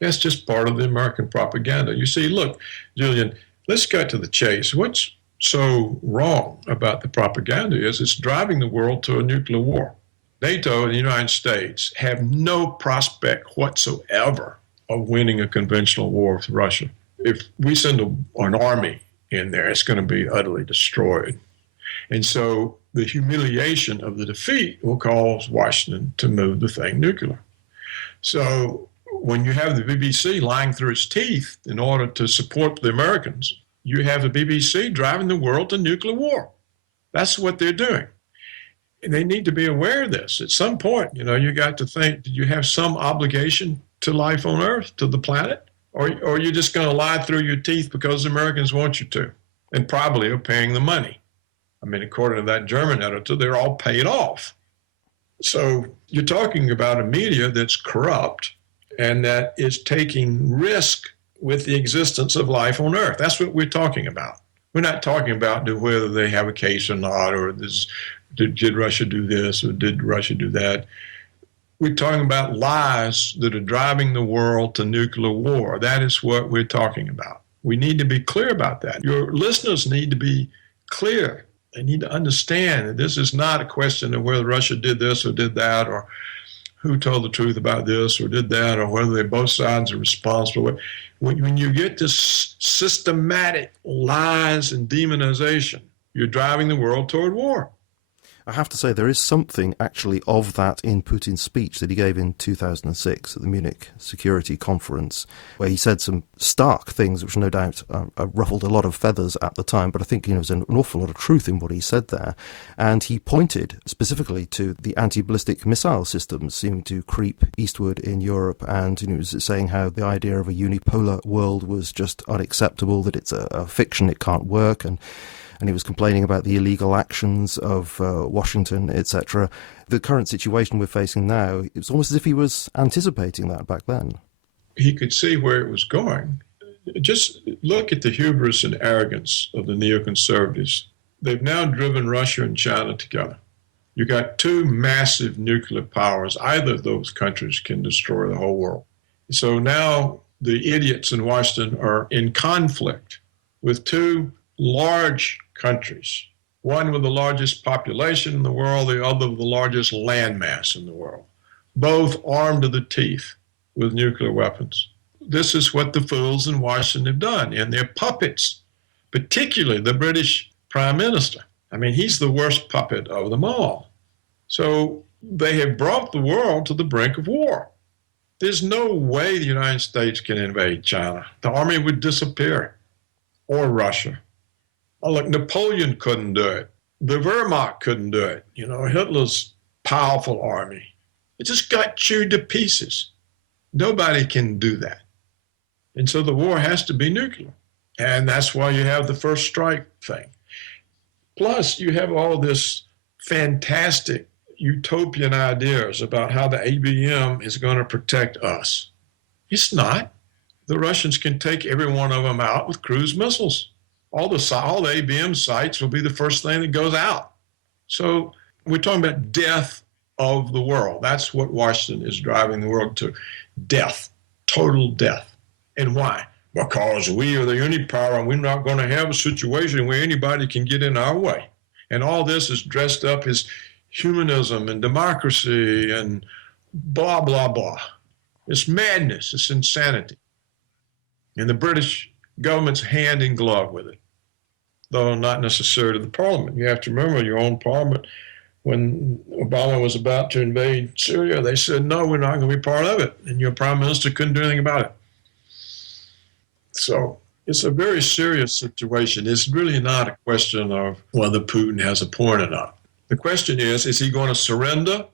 That's just part of the American propaganda. You see, look, Julian, let's cut to the chase. What's so wrong about the propaganda is it's driving the world to a nuclear war. NATO and the United States have no prospect whatsoever of winning a conventional war with Russia. If we send an army in there, it's going to be utterly destroyed. And so the humiliation of the defeat will cause Washington to move the thing nuclear. So when you have the BBC lying through its teeth in order to support the Americans, you have the BBC driving the world to nuclear war. That's what they're doing. And they need to be aware of this. At some point, you got to think, do you have some obligation to life on Earth, to the planet? Or are you just going to lie through your teeth because the Americans want you to, and probably are paying the money? I mean, according to that German editor, they're all paid off. So you're talking about a media that's corrupt and that is taking risk with the existence of life on Earth. That's what we're talking about. We're not talking about whether they have a case or not, or did Russia do this or did Russia do that. We're talking about lies that are driving the world to nuclear war. That is what we're talking about. We need to be clear about that. Your listeners need to be clear. They need to understand that this is not a question of whether Russia did this or did that, or who told the truth about this or did that, or whether both sides are responsible. When you get this systematic lies and demonization, you're driving the world toward war. I have to say, there is something actually of that in Putin's speech that he gave in 2006 at the Munich Security Conference, where he said some stark things which no doubt ruffled a lot of feathers at the time, but I think there's an awful lot of truth in what he said there. And he pointed specifically to the anti-ballistic missile systems seeming to creep eastward in Europe, and was saying how the idea of a unipolar world was just unacceptable, that it's a fiction, it can't work, and he was complaining about the illegal actions of Washington, etc. The current situation we're facing now, it's almost as if he was anticipating that back then. He could see where it was going. Just look at the hubris and arrogance of the neoconservatives. They've now driven Russia and China together. You got two massive nuclear powers. Either of those countries can destroy the whole world. So now the idiots in Washington are in conflict with two large countries, one with the largest population in the world, the other with the largest landmass in the world, both armed to the teeth with nuclear weapons. This is what the fools in Washington have done, and they're puppets, particularly the British Prime Minister. I mean, he's the worst puppet of them all. So they have brought the world to the brink of war. There's no way the United States can invade China. The army would disappear, or Russia. Oh, look, Napoleon couldn't do it. The Wehrmacht couldn't do it. Hitler's powerful army. It just got chewed to pieces. Nobody can do that. And so the war has to be nuclear. And that's why you have the first strike thing. Plus, you have all this fantastic utopian ideas about how the ABM is going to protect us. It's not. The Russians can take every one of them out with cruise missiles. All the ABM sites will be the first thing that goes out. So we're talking about death of the world. That's what Washington is driving the world to. Death, total death. And why? Because we are the only power and we're not going to have a situation where anybody can get in our way. And all this is dressed up as humanism and democracy and blah, blah, blah. It's madness. It's insanity. And the British government's hand in glove with it, though not necessarily the parliament. You have to remember your own parliament. When Obama was about to invade Syria, they said, no, we're not going to be part of it. And your prime minister couldn't do anything about it. So it's a very serious situation. It's really not a question of whether Putin has a point or not. The question is he going to surrender?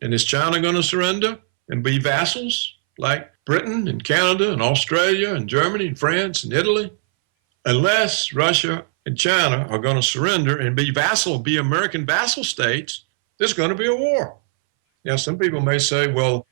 And is China going to surrender and be vassals like Britain and Canada and Australia and Germany and France and Italy? Unless Russia and China are going to surrender and be American vassal states, there's going to be a war. Now, some people may say, well,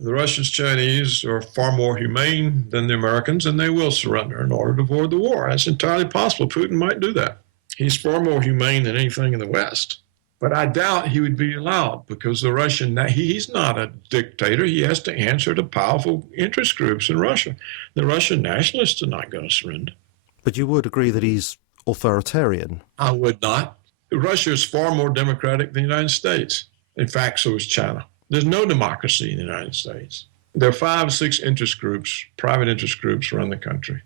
the Russians, Chinese are far more humane than the Americans, and they will surrender in order to avoid the war. That's entirely possible. Putin might do that. He's far more humane than anything in the West. But I doubt he would be allowed because he's not a dictator. He has to answer to powerful interest groups in Russia. The Russian nationalists are not going to surrender. But you would agree that he's authoritarian? I would not. Russia is far more democratic than the United States. In fact, so is China. There's no democracy in the United States. There are 5 or 6 interest groups, private interest groups run the country.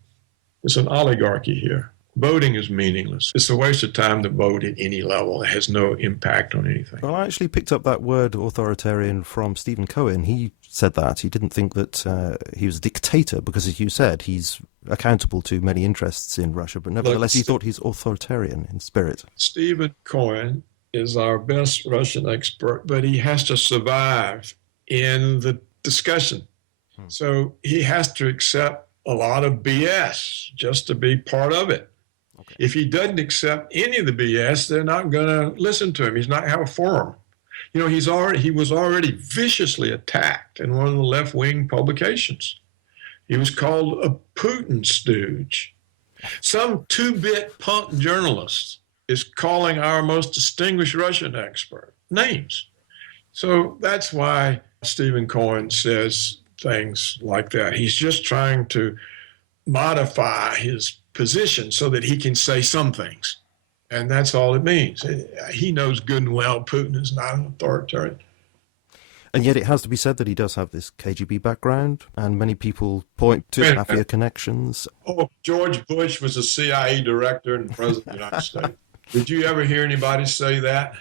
It's an oligarchy here. Voting is meaningless. It's a waste of time to vote at any level. It has no impact on anything. Well, I actually picked up that word authoritarian from Stephen Cohen. He said that. He didn't think that he was a dictator because, as you said, he's accountable to many interests in Russia, but nevertheless he thought he's authoritarian in spirit. Stephen Cohen is our best Russian expert, but he has to survive in the discussion. So he has to accept a lot of BS just to be part of it. Okay. If he doesn't accept any of the BS, they're not going to listen to him. He's not going to have a forum. He was already viciously attacked in one of the left-wing publications. He was called a Putin stooge. Some 2-bit punk journalist is calling our most distinguished Russian expert names. So that's why Stephen Cohen says things like that. He's just trying to modify his position so that he can say some things. And that's all it means. He knows good and well Putin is not an authoritarian. And yet it has to be said that he does have this KGB background, and many people point to mafia connections. Oh, George Bush was a CIA director and president of the United States. Did you ever hear anybody say that?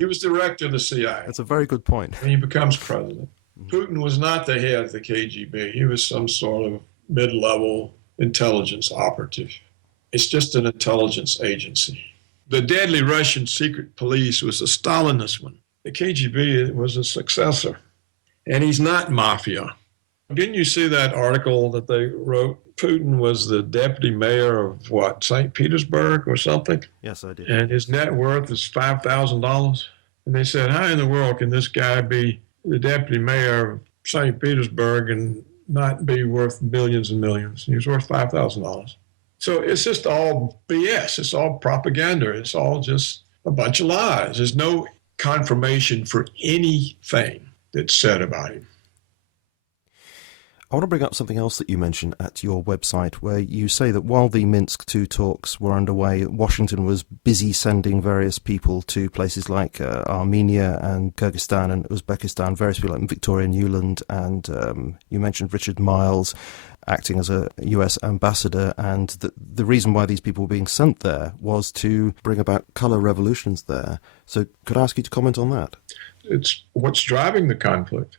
He was director of the CIA. That's a very good point. When he becomes president. Putin was not the head of the KGB. He was some sort of mid-level intelligence operative. It's just an intelligence agency. The deadly Russian secret police was a Stalinist one. The KGB was a successor. And he's not mafia. Didn't you see that article that they wrote? Putin was the deputy mayor of what, St. Petersburg or something? Yes, I did. And his net worth is $5,000. And they said, how in the world can this guy be the deputy mayor of St. Petersburg and not be worth millions and millions? He was worth $5,000. So it's just all BS. It's all propaganda. It's all just a bunch of lies. There's no confirmation for anything that's said about him. I want to bring up something else that you mentioned at your website, where you say that while the Minsk II talks were underway, Washington was busy sending various people to places like Armenia and Kyrgyzstan and Uzbekistan, various people like Victoria Nuland, and you mentioned Richard Miles acting as a US ambassador, and the reason why these people were being sent there was to bring about colour revolutions there. So could I ask you to comment on that? It's what's driving the conflict.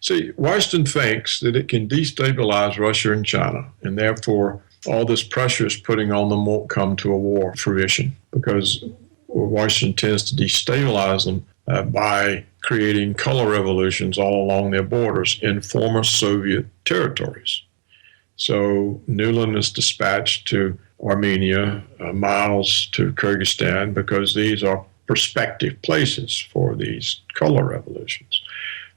See, Washington thinks that it can destabilize Russia and China, and therefore all this pressure is putting on them won't come to a war fruition, because Washington tends to destabilize them by creating color revolutions all along their borders in former Soviet territories. So Nuland is dispatched to Armenia, Miles to Kyrgyzstan, because these are prospective places for these color revolutions.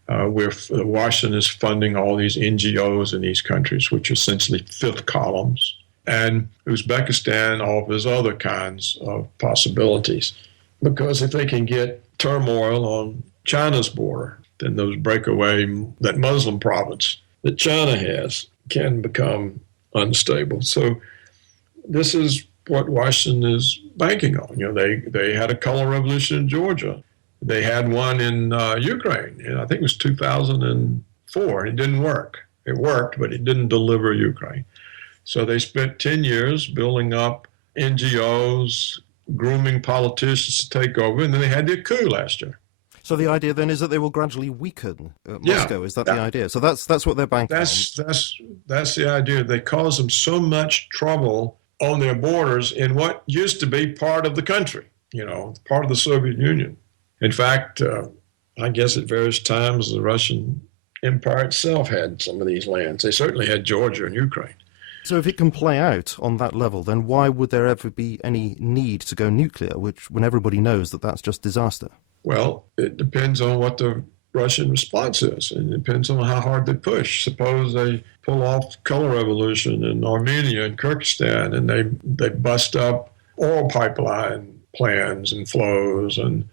Where Washington is funding all these NGOs in these countries, which are essentially fifth columns, and Uzbekistan offers other kinds of possibilities. Because if they can get turmoil on China's border, then those breakaway, that Muslim province that China has can become unstable. So this is what Washington is banking on. You know, they had a color revolution in Georgia. They had one in Ukraine, and I think it was 2004, and it didn't work. It worked, but it didn't deliver Ukraine. So they spent 10 years building up NGOs, grooming politicians to take over, and then they had their coup last year. So the idea then is that they will gradually weaken Moscow. Is that the idea? So that's what they're banking on. That's the idea. They cause them so much trouble on their borders in what used to be part of the country, you know, part of the Soviet Union. In fact, I guess at various times the Russian Empire itself had some of these lands. They certainly had Georgia and Ukraine. So if it can play out on that level, then why would there ever be any need to go nuclear, when everybody knows that that's just disaster? Well, it depends on what the Russian response is, and it depends on how hard they push. Suppose they pull off color revolution in Armenia and Kyrgyzstan, and they bust up oil pipeline plans and flows, and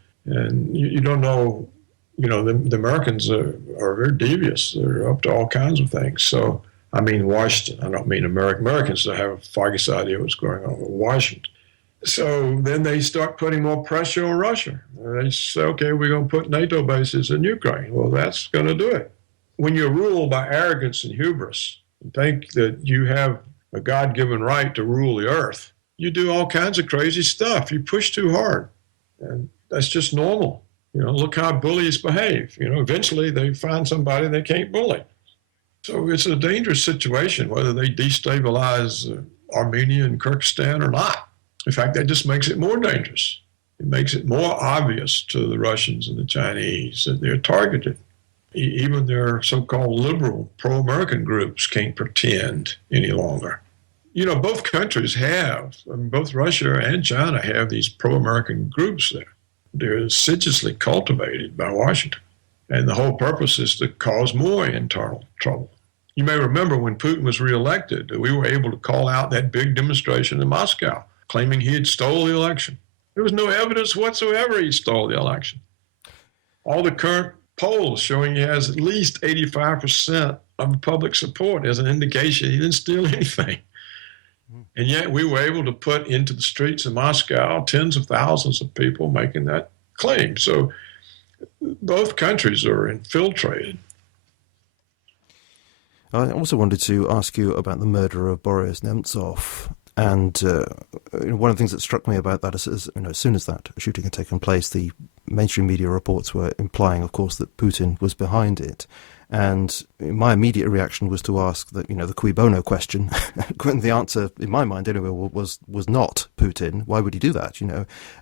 you don't know, you know, the Americans are very devious. They're up to all kinds of things. So, I mean, Washington, I don't mean Americans that have a foggiest idea what's going on with Washington. So then they start putting more pressure on Russia. They say, okay, we're going to put NATO bases in Ukraine. Well, that's going to do it. When you're ruled by arrogance and hubris, and think that you have a God-given right to rule the earth, you do all kinds of crazy stuff. You push too hard. And that's just normal. You know, look how bullies behave. You know, eventually they find somebody they can't bully. So it's a dangerous situation, whether they destabilize Armenia and Kyrgyzstan or not. In fact, that just makes it more dangerous. It makes it more obvious to the Russians and the Chinese that they're targeted. Even their so-called liberal pro-American groups can't pretend any longer. You know, both countries have, both Russia and China have these pro-American groups there. They're assiduously cultivated by Washington. And the whole purpose is to cause more internal trouble. You may remember when Putin was reelected, we were able to call out that big demonstration in Moscow, claiming he had stole the election. There was no evidence whatsoever he stole the election. All the current polls showing he has at least 85% of public support as an indication he didn't steal anything. And yet we were able to put into the streets of Moscow tens of thousands of people making that claim. So both countries are infiltrated. I also wanted to ask you about the murder of Boris Nemtsov. And one of the things that struck me about that is as soon as that shooting had taken place, the mainstream media reports were implying, of course, that Putin was behind it. And my immediate reaction was to ask that, the cui bono question. And the answer, in my mind anyway, was not Putin. Why would he do that?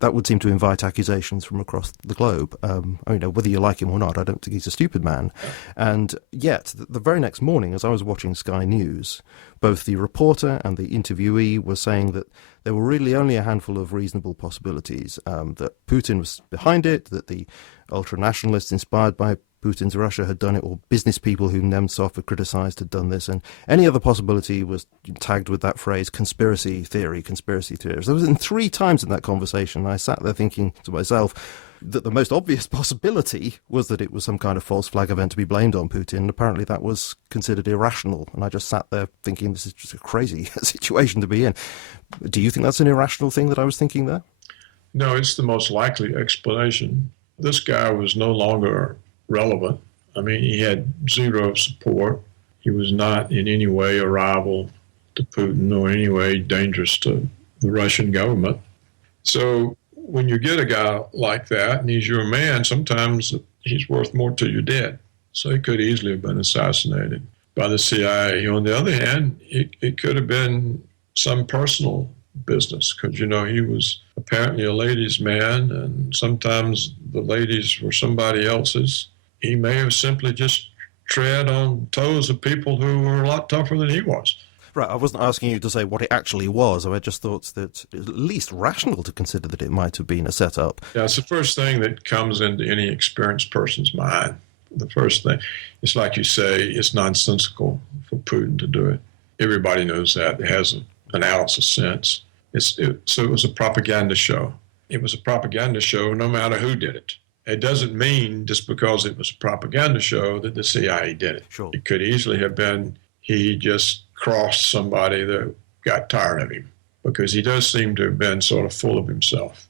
That would seem to invite accusations from across the globe. Whether you like him or not, I don't think he's a stupid man. And yet, the very next morning, as I was watching Sky News, both the reporter and the interviewee were saying that there were really only a handful of reasonable possibilities, that Putin was behind it, that the ultra-nationalists inspired by Putin's Russia had done it, or business people whom Nemtsov had criticized had done this, and any other possibility was tagged with that phrase, conspiracy theories. There was 3 times in that conversation, and I sat there thinking to myself that the most obvious possibility was that it was some kind of false flag event to be blamed on Putin, and apparently that was considered irrational, and I just sat there thinking this is just a crazy situation to be in. Do you think that's an irrational thing that I was thinking there? No, it's the most likely explanation. This guy was no longer relevant. I mean, he had zero support. He was not in any way a rival to Putin or in any way dangerous to the Russian government. So when you get a guy like that and he's your man, sometimes he's worth more till you're dead. So he could easily have been assassinated by the CIA. On the other hand, it could have been some personal business because, he was apparently a ladies' man, and sometimes the ladies were somebody else's. He may have simply just tread on toes of people who were a lot tougher than he was. Right, I wasn't asking you to say what it actually was. I just thought that it was at least rational to consider that it might have been a setup. Yeah, it's the first thing that comes into any experienced person's mind. The first thing. It's like you say, it's nonsensical for Putin to do it. Everybody knows that. It has an ounce of sense. So it was a propaganda show. It was a propaganda show no matter who did it. It doesn't mean just because it was a propaganda show that the CIA did it. Sure. It could easily have been he just crossed somebody that got tired of him, because he does seem to have been sort of full of himself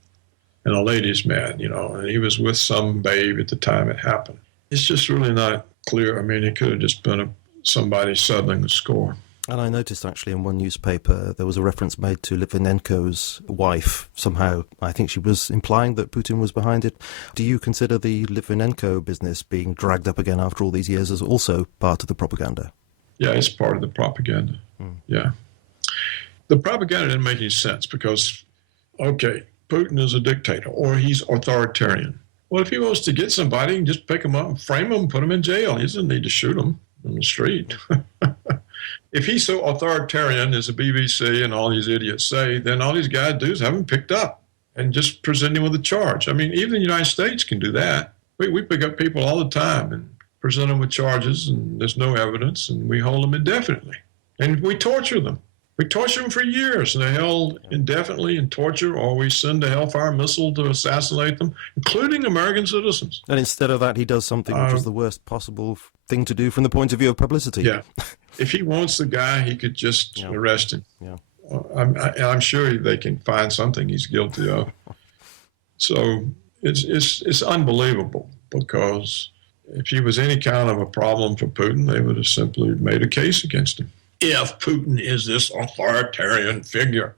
and a ladies' man, and he was with some babe at the time it happened. It's just really not clear. I mean, it could have just been somebody settling the score. And I noticed actually in one newspaper there was a reference made to Litvinenko's wife. Somehow I think she was implying that Putin was behind it. Do you consider the Litvinenko business being dragged up again after all these years as also part of the propaganda? Yeah, it's part of the propaganda. Yeah. The propaganda didn't make any sense because, okay, Putin is a dictator or he's authoritarian. Well, if he wants to get somebody, he can just pick them up and frame them and put them in jail. He doesn't need to shoot them on the street. If he's so authoritarian, as the BBC and all these idiots say, then all these guys do is have him picked up and just present him with a charge. I mean, even the United States can do that. We pick up people all the time and present them with charges, and there's no evidence, and we hold them indefinitely. And we torture them. We torture them for years, and they're held indefinitely in torture, or we send a Hellfire missile to assassinate them, including American citizens. And instead of that, he does something which is the worst possible thing to do from the point of view of publicity. Yeah. If he wants the guy, he could just arrest him. Yeah. I'm sure they can find something he's guilty of. So it's unbelievable, because if he was any kind of a problem for Putin, they would have simply made a case against him. If Putin is this authoritarian figure.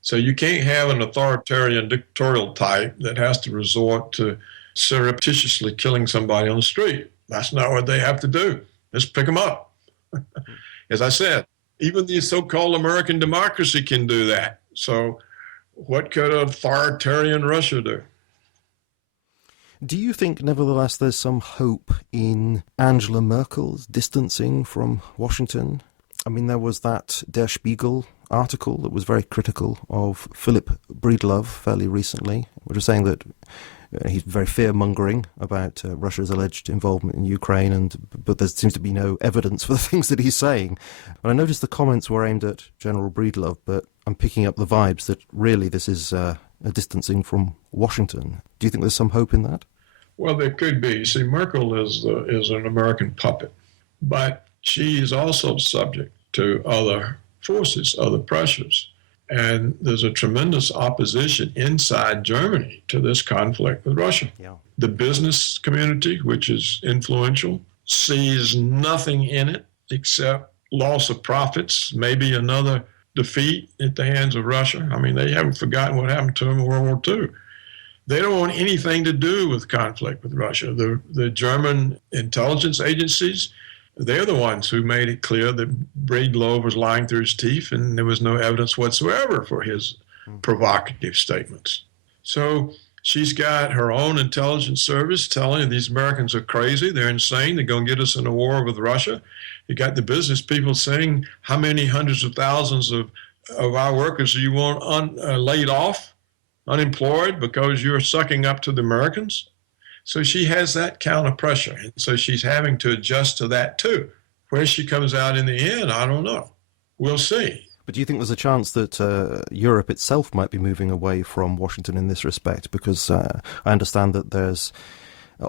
So you can't have an authoritarian dictatorial type that has to resort to surreptitiously killing somebody on the street. That's not what they have to do. Just pick them up. As I said, even the so-called American democracy can do that. So what could authoritarian Russia do? Do you think, nevertheless, there's some hope in Angela Merkel's distancing from Washington? I mean, there was that Der Spiegel article that was very critical of Philip Breedlove fairly recently, which was saying that he's very fear-mongering about Russia's alleged involvement in Ukraine, but there seems to be no evidence for the things that he's saying. And I noticed the comments were aimed at General Breedlove, but I'm picking up the vibes that really this is a distancing from Washington. Do you think there's some hope in that? Well, there could be. You see, Merkel is an American puppet, but she is also subject to other forces, other pressures. And there's a tremendous opposition inside Germany to this conflict with Russia. Yeah. The business community, which is influential, sees nothing in it except loss of profits, maybe another defeat at the hands of Russia. I mean, they haven't forgotten what happened to them in World War II. They don't want anything to do with conflict with Russia. The German intelligence agencies, they're the ones who made it clear that Breedlove was lying through his teeth, and there was no evidence whatsoever for his provocative statements. So she's got her own intelligence service telling these Americans are crazy, they're insane, they're going to get us in a war with Russia. You got the business people saying, how many hundreds of thousands of our workers do you want laid off, unemployed, because you're sucking up to the Americans? So she has that kind of pressure. And so she's having to adjust to that too. Where she comes out in the end, I don't know. We'll see. But do you think there's a chance that Europe itself might be moving away from Washington in this respect? Because I understand that there's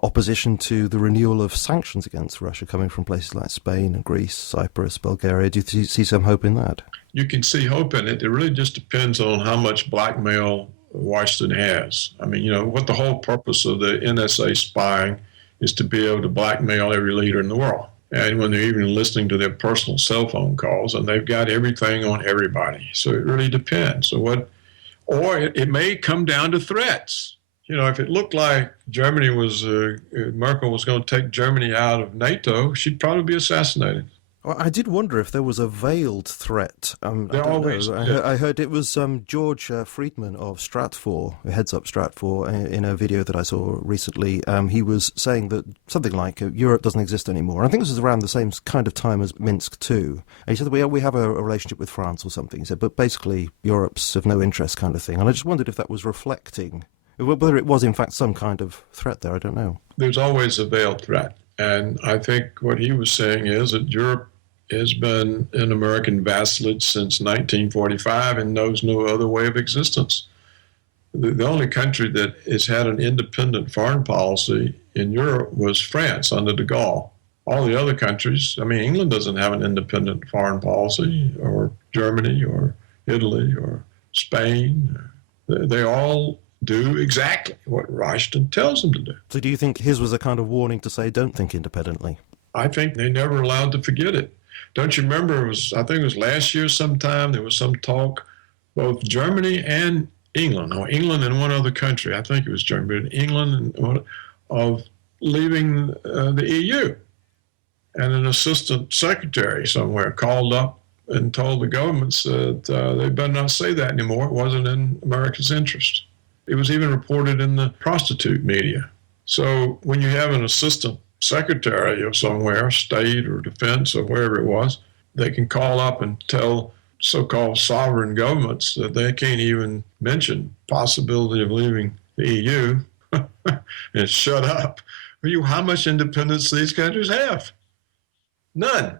opposition to the renewal of sanctions against Russia coming from places like Spain and Greece, Cyprus, Bulgaria. Do you see some hope in that? You can see hope in it. It really just depends on how much blackmail Washington has. I mean, what the whole purpose of the NSA spying is to be able to blackmail every leader in the world. And when they're even listening to their personal cell phone calls, and they've got everything on everybody. So it really depends. Or it may come down to threats. If it looked like Merkel was going to take Germany out of NATO, she'd probably be assassinated. Well, I did wonder if there was a veiled threat. I heard it was George Friedman of Stratfor, who heads up Stratfor, in a video that I saw recently. He was saying that something like Europe doesn't exist anymore. I think this was around the same kind of time as Minsk II. And he said we have a relationship with France or something. He said, but basically Europe's of no interest kind of thing. And I just wondered if that was reflecting, whether it was in fact some kind of threat there. I don't know. There's always a veiled threat. And I think what he was saying is that Europe has been in American vassalage since 1945 and knows no other way of existence. The only country that has had an independent foreign policy in Europe was France under de Gaulle. All the other countries, England doesn't have an independent foreign policy, or Germany, or Italy, or Spain. They all do exactly what Washington tells them to do. So do you think his was a kind of warning to say, don't think independently? I think they never allowed to forget it. Don't you remember, I think it was last year sometime, there was some talk, both Germany and England, or England and one other country, I think it was Germany, but England, of leaving the EU. And an assistant secretary somewhere called up and told the governments that they better not say that anymore. It wasn't in America's interest. It was even reported in the prostitute media. So when you have an assistant secretary of somewhere, state or defense or wherever it was, they can call up and tell so-called sovereign governments that they can't even mention possibility of leaving the EU and shut up. How much independence these countries have? None.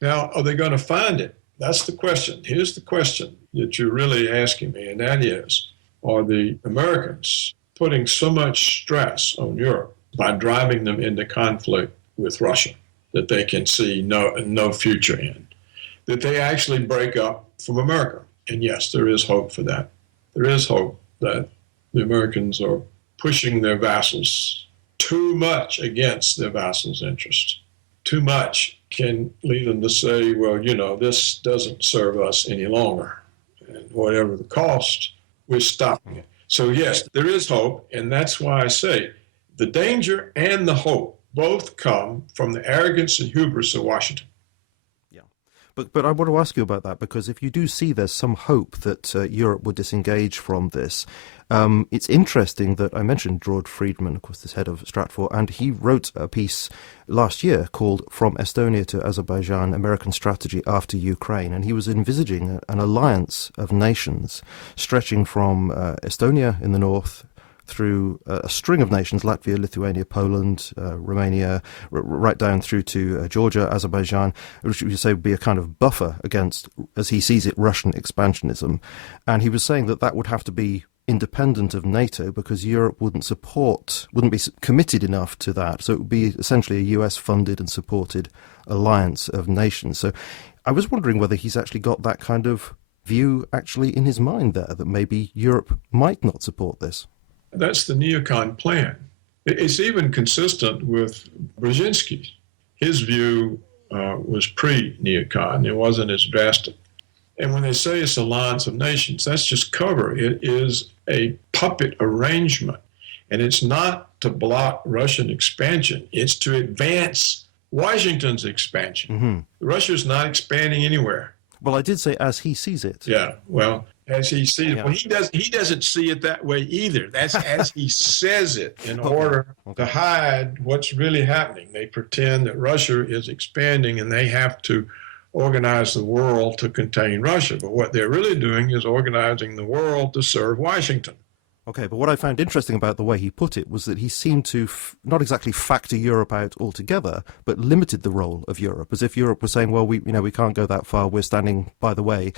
Now, are they going to find it? That's the question. Here's the question that you're really asking me, and that is, are the Americans putting so much stress on Europe by driving them into conflict with Russia that they can see no future in, that they actually break up from America? And yes, there is hope for that. There is hope that the Americans are pushing their vassals too much against their vassals' interests. Too much can lead them to say, well, this doesn't serve us any longer. And whatever the cost, we're stopping it. So yes, there is hope. And that's why I say the danger and the hope both come from the arrogance and hubris of Washington. Yeah. But I want to ask you about that, because if you do see there's some hope that Europe would disengage from this, it's interesting that I mentioned George Friedman, of course, this head of Stratfor, and he wrote a piece last year called From Estonia to Azerbaijan, American Strategy After Ukraine, and he was envisaging an alliance of nations stretching from Estonia in the north through a string of nations, Latvia, Lithuania, Poland, Romania, right down through to Georgia, Azerbaijan, which we say would be a kind of buffer against, as he sees it, Russian expansionism. And he was saying that would have to be independent of NATO because Europe wouldn't be committed enough to that. So it would be essentially a US-funded and supported alliance of nations. So I was wondering whether he's actually got that kind of view actually in his mind there, that maybe Europe might not support this. That's the neocon plan. It's even consistent with Brzezinski. His view was pre-neocon. It wasn't as drastic. And when they say it's alliance of nations, that's just cover. It is a puppet arrangement. And it's not to block Russian expansion. It's to advance Washington's expansion. Mm-hmm. Russia's not expanding anywhere. Well, I did say as he sees it. Yeah, well, as he sees it. Yeah. Well, he doesn't see it that way either. That's as he says it in order to hide what's really happening. They pretend that Russia is expanding and they have to organize the world to contain Russia. But what they're really doing is organizing the world to serve Washington. Okay, but what I found interesting about the way he put it was that he seemed to not exactly factor Europe out altogether, but limited the role of Europe, as if Europe was saying, well, we can't go that far, we're standing by the way.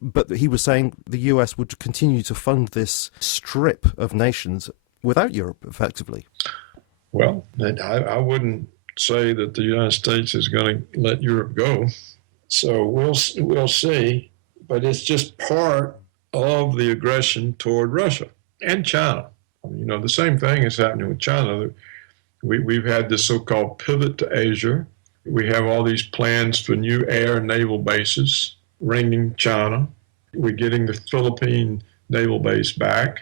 But he was saying the US would continue to fund this strip of nations without Europe, effectively. Well, I wouldn't say that the United States is going to let Europe go. So we'll see, but it's just part of the aggression toward Russia and China. The same thing is happening with China. We've had this so-called pivot to Asia. We have all these plans for new air and naval bases ringing China. We're getting the Philippine naval base back.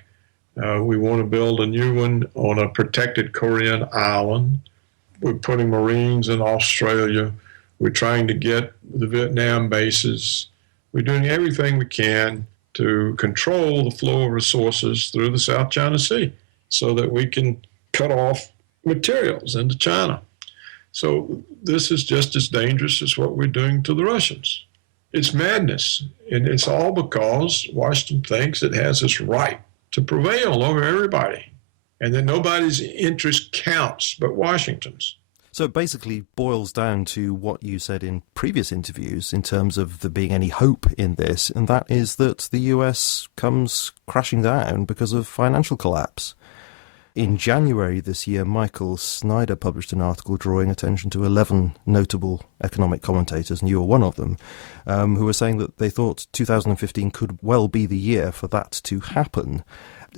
We want to build a new one on a protected Korean island. We're putting Marines in Australia. We're trying to get the Vietnam bases. We're doing everything we can to control the flow of resources through the South China Sea so that we can cut off materials into China. So this is just as dangerous as what we're doing to the Russians. It's madness, and it's all because Washington thinks it has this right to prevail over everybody, and that nobody's interest counts but Washington's. So it basically boils down to what you said in previous interviews in terms of there being any hope in this, and that is that the US comes crashing down because of financial collapse. In January this year, Michael Snyder published an article drawing attention to 11 notable economic commentators, and you were one of them, who were saying that they thought 2015 could well be the year for that to happen.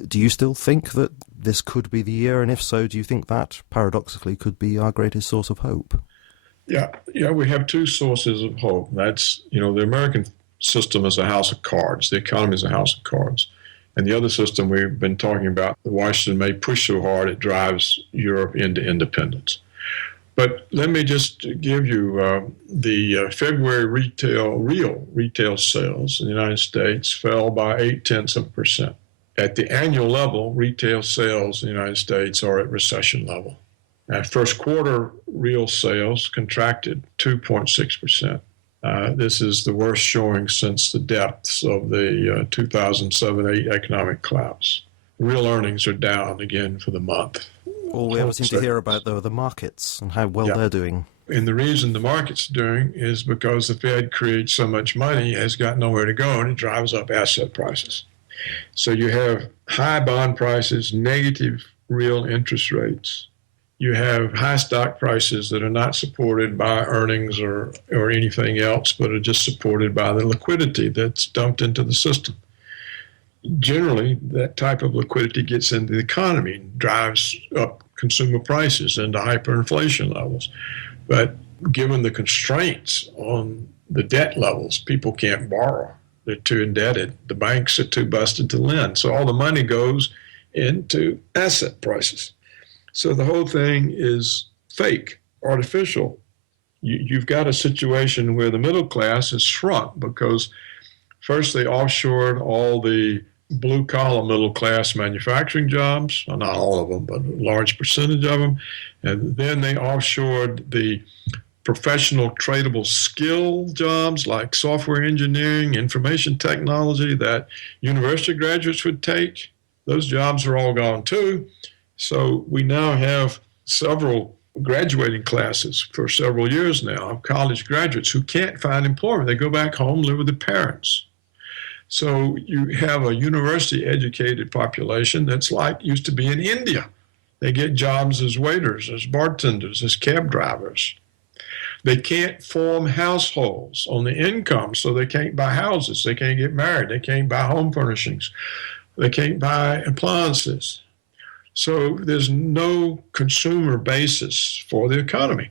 Do you still think that this could be the year? And if so, do you think that, paradoxically, could be our greatest source of hope? Yeah, we have two sources of hope. That's, the American system is a house of cards. The economy is a house of cards. And the other system we've been talking about, Washington may push so hard it drives Europe into independence. But let me just give you the February real retail sales in the United States fell by 0.8%. At the annual level, retail sales in the United States are at recession level. First quarter real sales contracted 2.6%. This is the worst showing since the depths of the 2007-8 economic collapse. Real earnings are down again for the month. All we ever seem to hear about, though, are the markets and how well they're doing. And the reason the market's doing is because the Fed creates so much money, has got nowhere to go, and it drives up asset prices. So you have high bond prices, negative real interest rates. You have high stock prices that are not supported by earnings or anything else, but are just supported by the liquidity that's dumped into the system. Generally, that type of liquidity gets into the economy and drives up consumer prices into hyperinflation levels. But given the constraints on the debt levels, people can't borrow. They're too indebted. The banks are too busted to lend. So all the money goes into asset prices. So the whole thing is fake, artificial. You've got a situation where the middle class has shrunk because first they offshored all the blue-collar middle-class manufacturing jobs, well, not all of them, but a large percentage of them. And then they offshored the professional tradable skill jobs like software engineering, information technology that university graduates would take. Those jobs are all gone too. So we now have several graduating classes for several years now of college graduates who can't find employment. They go back home, live with their parents. So you have a university-educated population that's like used to be in India. They get jobs as waiters, as bartenders, as cab drivers. They can't form households on the income, so they can't buy houses. They can't get married. They can't buy home furnishings. They can't buy appliances. So there's no consumer basis for the economy.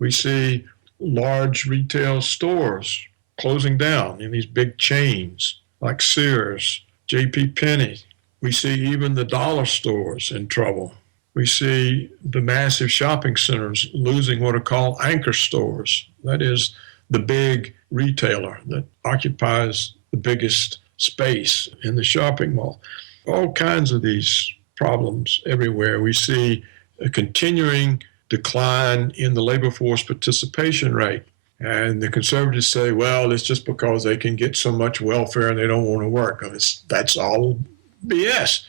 We see large retail stores closing down in these big chains like Sears, J.P. Penney. We see even the dollar stores in trouble. We see the massive shopping centers losing what are called anchor stores. That is the big retailer that occupies the biggest space in the shopping mall. All kinds of these problems everywhere. We see a continuing decline in the labor force participation rate. And the conservatives say, well, it's just because they can get so much welfare and they don't want to work. That's all BS.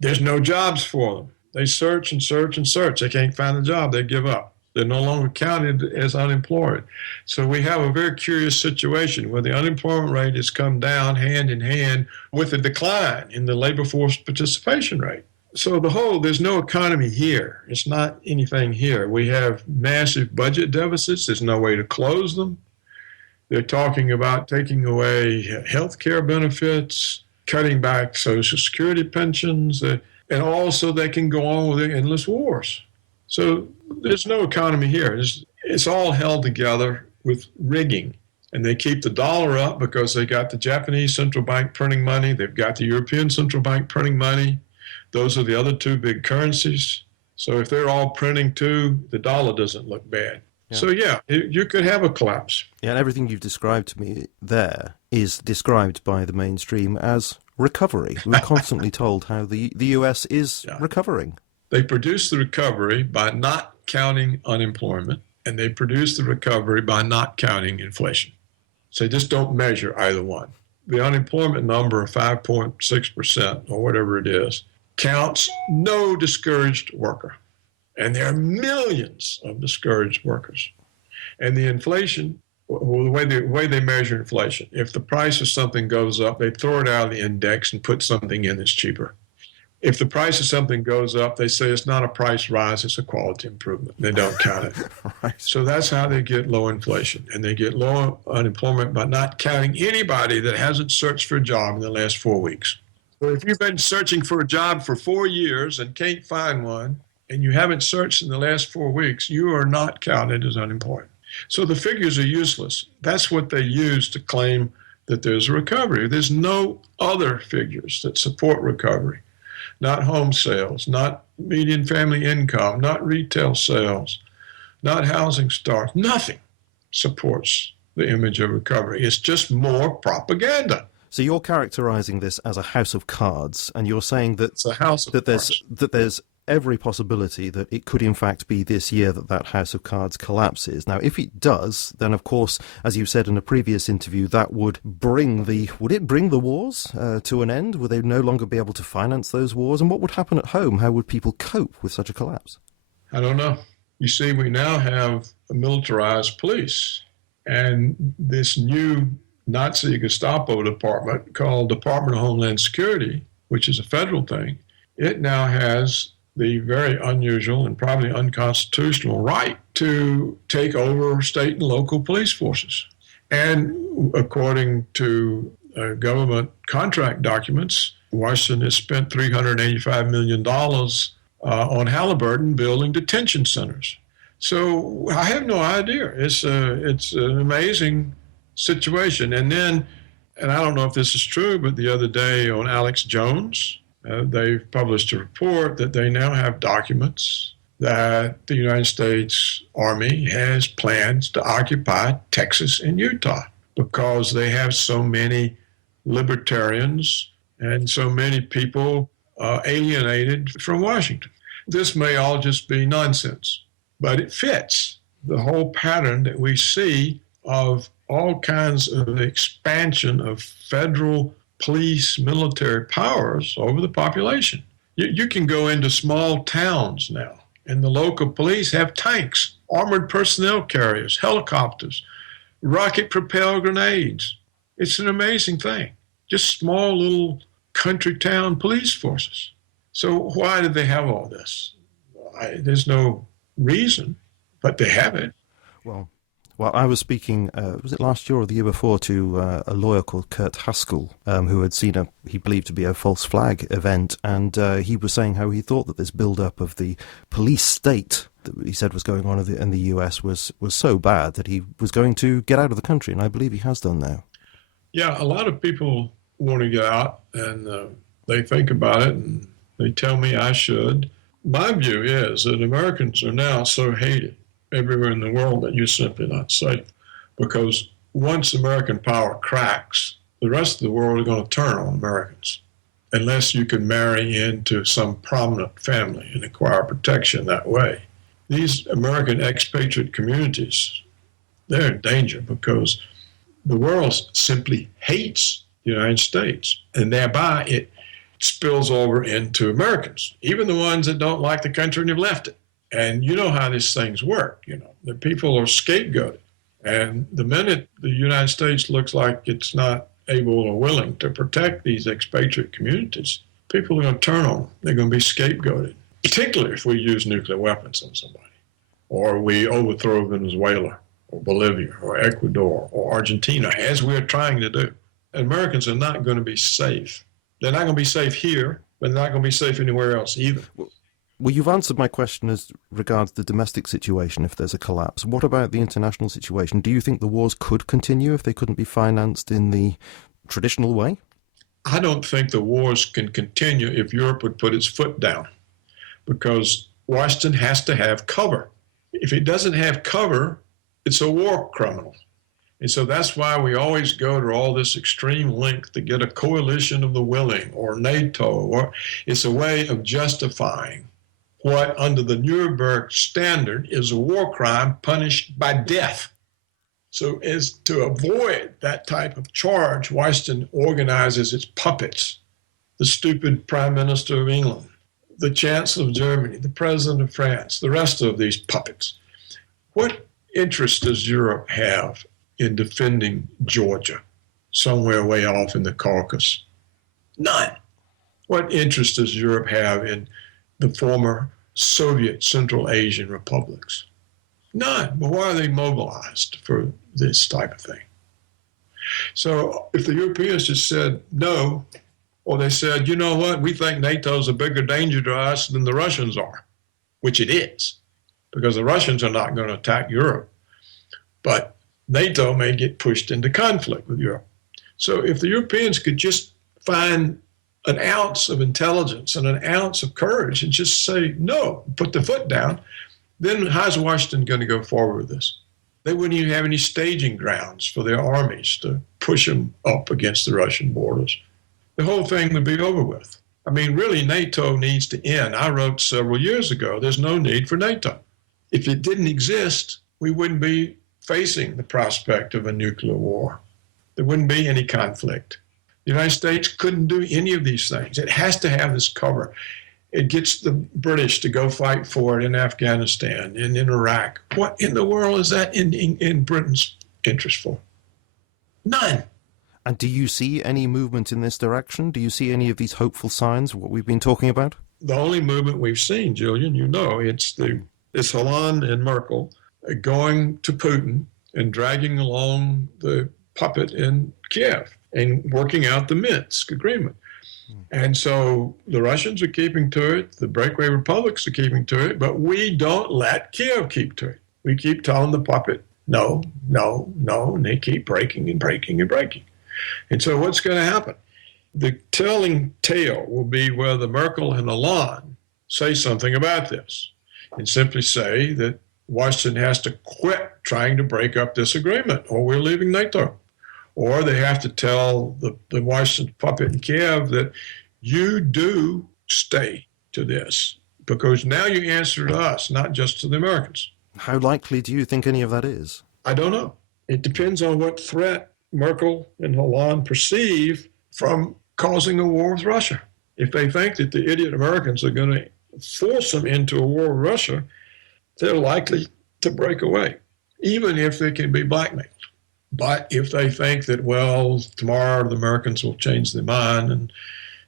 There's no jobs for them. They search and search and search. They can't find a job. They give up. They're no longer counted as unemployed. So we have a very curious situation where the unemployment rate has come down hand in hand with a decline in the labor force participation rate. So there's no economy here. It's not anything here. We have massive budget deficits. There's no way to close them. They're talking about taking away health care benefits, cutting back Social Security pensions, and also they can go on with endless wars. So there's no economy here. It's all held together with rigging. And they keep the dollar up because they got the Japanese central bank printing money. They've got the European central bank printing money. Those are the other two big currencies. So if they're all printing too, the dollar doesn't look bad. Yeah. So you could have a collapse. Yeah, and everything you've described to me there is described by the mainstream as recovery. We're constantly told how the US is recovering. They produce the recovery by not counting unemployment, and they produce the recovery by not counting inflation. So they just don't measure either one. The unemployment number of 5.6% or whatever it is counts no discouraged worker. And there are millions of discouraged workers. And the inflation, the way they measure inflation, if the price of something goes up, they throw it out of the index and put something in that's cheaper. If the price of something goes up, they say it's not a price rise, it's a quality improvement. They don't count it. Right. So that's how they get low inflation. And they get low unemployment by not counting anybody that hasn't searched for a job in the last 4 weeks. So if you've been searching for a job for 4 years and can't find one, and you haven't searched in the last 4 weeks, you are not counted as unemployed. So the figures are useless. That's what they use to claim that there's a recovery. There's no other figures that support recovery. Not home sales, not median family income, not retail sales, not housing starts. Nothing supports the image of recovery. It's just more propaganda. So you're characterizing this as a house of cards, and you're saying that it's a house of cards. that there's every possibility that it could in fact be this year that house of cards collapses. Now, if it does, then of course, as you said in a previous interview, that would bring the wars to an end? Would they no longer be able to finance those wars? And what would happen at home? How would people cope with such a collapse? I don't know. You see, we now have a militarized police, and this new Nazi Gestapo department called Department of Homeland Security, which is a federal thing, it now has the very unusual and probably unconstitutional right to take over state and local police forces. And according to government contract documents, Washington has spent $385 million on Halliburton building detention centers. So I have no idea. It's an amazing situation. And I don't know if this is true, but the other day on Alex Jones, they've published a report that they now have documents that the United States Army has plans to occupy Texas and Utah because they have so many libertarians and so many people alienated from Washington. This may all just be nonsense, but it fits the whole pattern that we see of all kinds of expansion of federal police, military powers over the population. You can go into small towns now, and the local police have tanks, armored personnel carriers, helicopters, rocket-propelled grenades. It's an amazing thing. Just small little country town police forces. So why do they have all this? There's no reason, but they have it. Well, I was speaking, was it last year or the year before, to a lawyer called Kurt Haskell, who had seen he believed to be a false flag event, and he was saying how he thought that this build-up of the police state that he said was going on in the US was so bad that he was going to get out of the country, and I believe he has done now. Yeah, a lot of people want to get out, and they think about it, and they tell me I should. My view is that Americans are now so hated everywhere in the world that you're simply not safe, because once American power cracks, the rest of the world are going to turn on Americans, unless you can marry into some prominent family and acquire protection that way. These American expatriate communities, they're in danger because the world simply hates the United States, and thereby it spills over into Americans, even the ones that don't like the country and have left it. And you know how these things work. The people are scapegoated. And the minute the United States looks like it's not able or willing to protect these expatriate communities, people are going to turn on them. They're going to be scapegoated, particularly if we use nuclear weapons on somebody, or we overthrow Venezuela, or Bolivia, or Ecuador, or Argentina, as we're trying to do. And Americans are not going to be safe. They're not going to be safe here, but they're not going to be safe anywhere else either. Well, you've answered my question as regards the domestic situation if there's a collapse. What about the international situation? Do you think the wars could continue if they couldn't be financed in the traditional way? I don't think the wars can continue if Europe would put its foot down, because Washington has to have cover. If it doesn't have cover, it's a war criminal. And so that's why we always go to all this extreme length to get a coalition of the willing or NATO. Or it's a way of justifying what, under the Nuremberg standard, is a war crime punished by death. So as to avoid that type of charge, Washington organizes its puppets, the stupid Prime Minister of England, the Chancellor of Germany, the President of France, the rest of these puppets. What interest does Europe have in defending Georgia, somewhere way off in the Caucasus? None. What interest does Europe have in the former Soviet Central Asian republics? None. But why are they mobilized for this type of thing? So if the Europeans just said no, or they said, you know what, we think NATO is a bigger danger to us than the Russians are, which it is, because the Russians are not going to attack Europe, but NATO may get pushed into conflict with Europe. So if the Europeans could just find an ounce of intelligence and an ounce of courage and just say no, put the foot down, then how's Washington going to go forward with this? They wouldn't even have any staging grounds for their armies to push them up against the Russian borders. The whole thing would be over with. I mean, really, NATO needs to end. I wrote several years ago, there's no need for NATO. If it didn't exist, we wouldn't be facing the prospect of a nuclear war. There wouldn't be any conflict. The United States couldn't do any of these things. It has to have this cover. It gets the British to go fight for it in Afghanistan and in Iraq. What in the world is that in Britain's interest for? None. And do you see any movement in this direction? Do you see any of these hopeful signs, what we've been talking about? The only movement we've seen, Julian, it's Hollande and Merkel going to Putin and dragging along the puppet in Kiev and working out the Minsk agreement. And so the Russians are keeping to it, the breakaway republics are keeping to it, but we don't let Kiev keep to it. We keep telling the puppet, no, no, no, and they keep breaking and breaking and breaking. And so what's going to happen? The telling tale will be whether Merkel and Hollande say something about this and simply say that Washington has to quit trying to break up this agreement or we're leaving NATO. Or they have to tell the Washington puppet in Kiev that you do stay to this because now you answer to us, not just to the Americans. How likely do you think any of that is? I don't know. It depends on what threat Merkel and Hollande perceive from causing a war with Russia. If they think that the idiot Americans are going to force them into a war with Russia, they're likely to break away, even if they can be blackmailed. But if they think that, well, tomorrow the Americans will change their mind and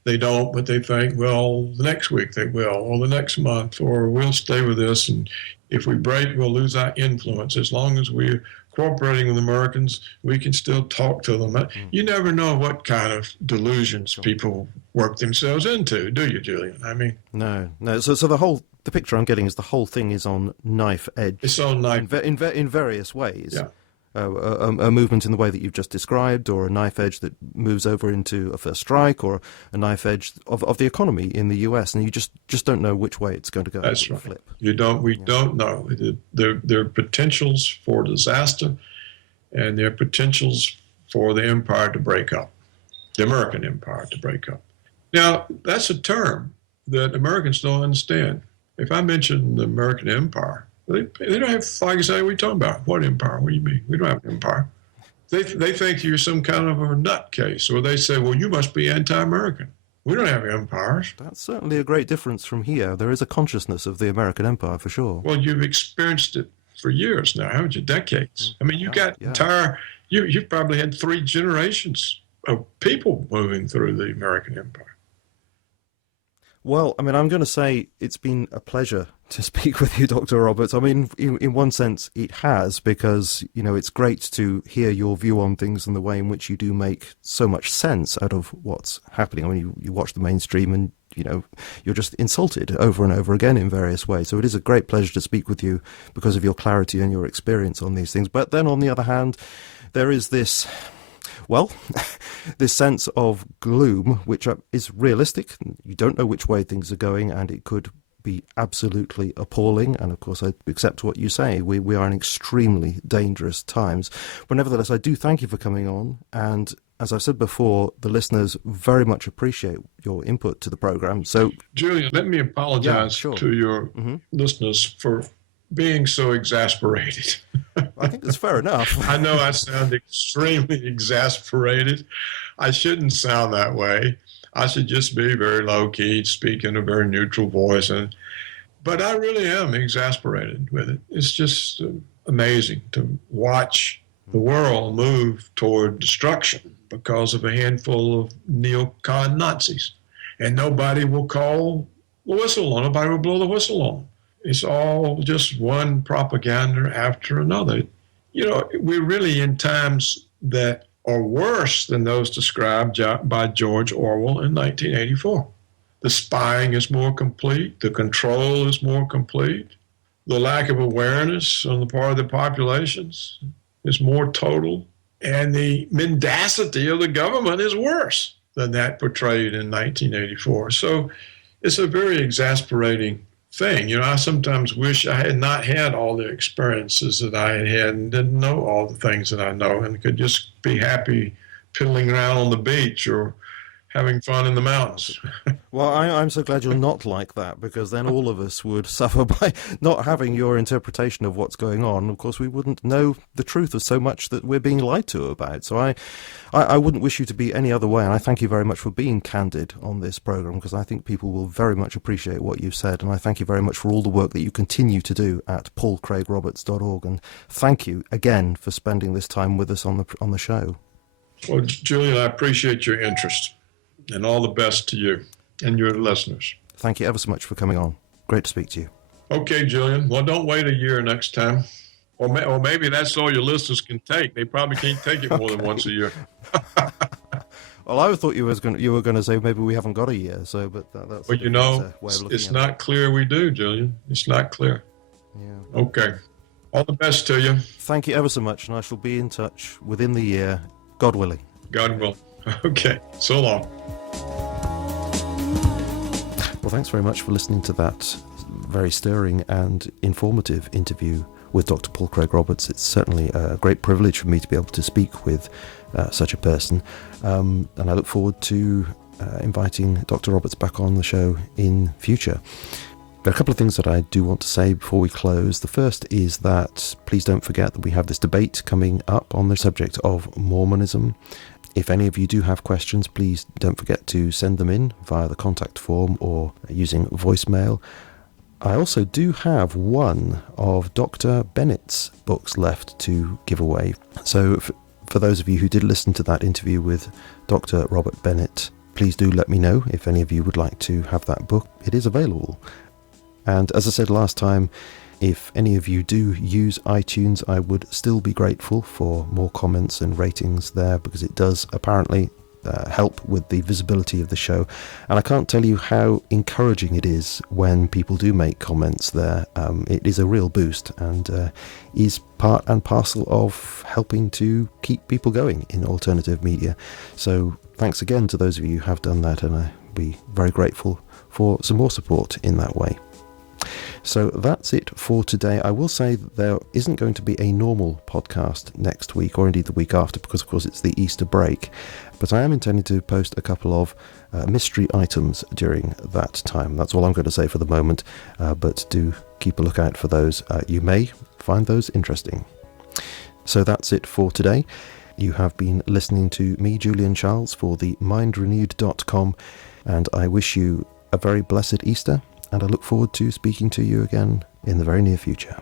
they don't, but they think, well, the next week they will, or the next month, or we'll stay with this. And if we break, we'll lose our influence. As long as we're cooperating with Americans, we can still talk to them. You never know what kind of delusions people work themselves into, do you, Julian? I mean, no. So the whole The picture I'm getting is the whole thing is on knife edge. It's on knife in various ways. Yeah. A movement in the way that you've just described, or a knife edge that moves over into a first strike, or a knife edge of the economy in the US, and you just don't know which way it's going to go. That's right. Flip. We don't know. There are potentials for disaster, and there are potentials for the empire to break up, the American empire to break up. Now, that's a term that Americans don't understand. If I mention the American empire, they don't have, like I say, what are you talking about? What empire? What do you mean? We don't have an empire. They think you're some kind of a nutcase, or they say, well, you must be anti-American. We don't have empires. That's certainly a great difference from here. There is a consciousness of the American empire, for sure. Well, you've experienced it for years now, haven't you? Decades. I mean, you've probably had 3 generations of people moving through the American empire. Well, I mean, I'm going to say it's been a pleasure to speak with you, Dr. Roberts. I mean, in one sense, it has, because, it's great to hear your view on things and the way in which you do make so much sense out of what's happening. I mean, you watch the mainstream and, you're just insulted over and over again in various ways. So it is a great pleasure to speak with you because of your clarity and your experience on these things. But then, on the other hand, there is this... Well, this sense of gloom, which is realistic. You don't know which way things are going, and it could be absolutely appalling. And of course, I accept what you say. We are in extremely dangerous times. But nevertheless, I do thank you for coming on. And as I've said before, the listeners very much appreciate your input to the program. So, Julian, let me apologize to your listeners for being so exasperated. I think that's fair enough. I know I sound extremely exasperated. I shouldn't sound that way. I should just be very low-key, speak in a very neutral voice. But I really am exasperated with it. It's just amazing to watch the world move toward destruction because of a handful of neocon Nazis. And nobody will call the whistle on them. Nobody will blow the whistle on them. It's all just one propaganda after another. We're really in times that are worse than those described by George Orwell in 1984. The spying is more complete. The control is more complete. The lack of awareness on the part of the populations is more total. And the mendacity of the government is worse than that portrayed in 1984. So it's a very exasperating thing. I sometimes wish I had not had all the experiences that I had had and didn't know all the things that I know and could just be happy piddling around on the beach or having fun in the mountains. Well, I'm so glad you're not like that, because then all of us would suffer by not having your interpretation of what's going on. Of course, we wouldn't know the truth of so much that we're being lied to about. So I wouldn't wish you to be any other way, and I thank you very much for being candid on this program, because I think people will very much appreciate what you've said, and I thank you very much for all the work that you continue to do at paulcraigroberts.org, and thank you again for spending this time with us on the show. Well, Julian, I appreciate your interest. And all the best to you and your listeners. Thank you ever so much for coming on. Great to speak to you. Okay, Julian. Well, don't wait a year next time. Or maybe that's all your listeners can take. They probably can't take it more than once a year. Well, I thought you were going to say maybe we haven't got a year. So, but that's. Well, it's not clear we do, Julian. It's not clear. Yeah. Okay. All the best to you. Thank you ever so much, and I shall be in touch within the year, God willing. God willing. Okay. So long. Well, thanks very much for listening to that very stirring and informative interview with Dr. Paul Craig Roberts. It's certainly a great privilege for me to be able to speak with such a person, and I look forward to inviting Dr. Roberts back on the show in future. There are a couple of things that I do want to say before we close. The first is that please don't forget that we have this debate coming up on the subject of Mormonism. If any of you do have questions, please don't forget to send them in via the contact form or using voicemail. I also do have one of Dr. Bennett's books left to give away. So for those of you who did listen to that interview with Dr. Robert Bennett, please do let me know if any of you would like to have that book. It is available. And as I said last time, if any of you do use iTunes, I would still be grateful for more comments and ratings there, because it does apparently help with the visibility of the show. And I can't tell you how encouraging it is when people do make comments there. It is a real boost, and is part and parcel of helping to keep people going in alternative media. So thanks again to those of you who have done that, and I'll be very grateful for some more support in that way. So that's it for today. I will say that there isn't going to be a normal podcast next week, or indeed the week after, because of course it's the Easter break, but I am intending to post a couple of mystery items during that time. That's all I'm going to say for the moment, but do keep a lookout for those. You may find those interesting. So that's it for today. You have been listening to me, Julian Charles, for the mindrenewed.com, and I wish you a very blessed Easter, and I look forward to speaking to you again in the very near future.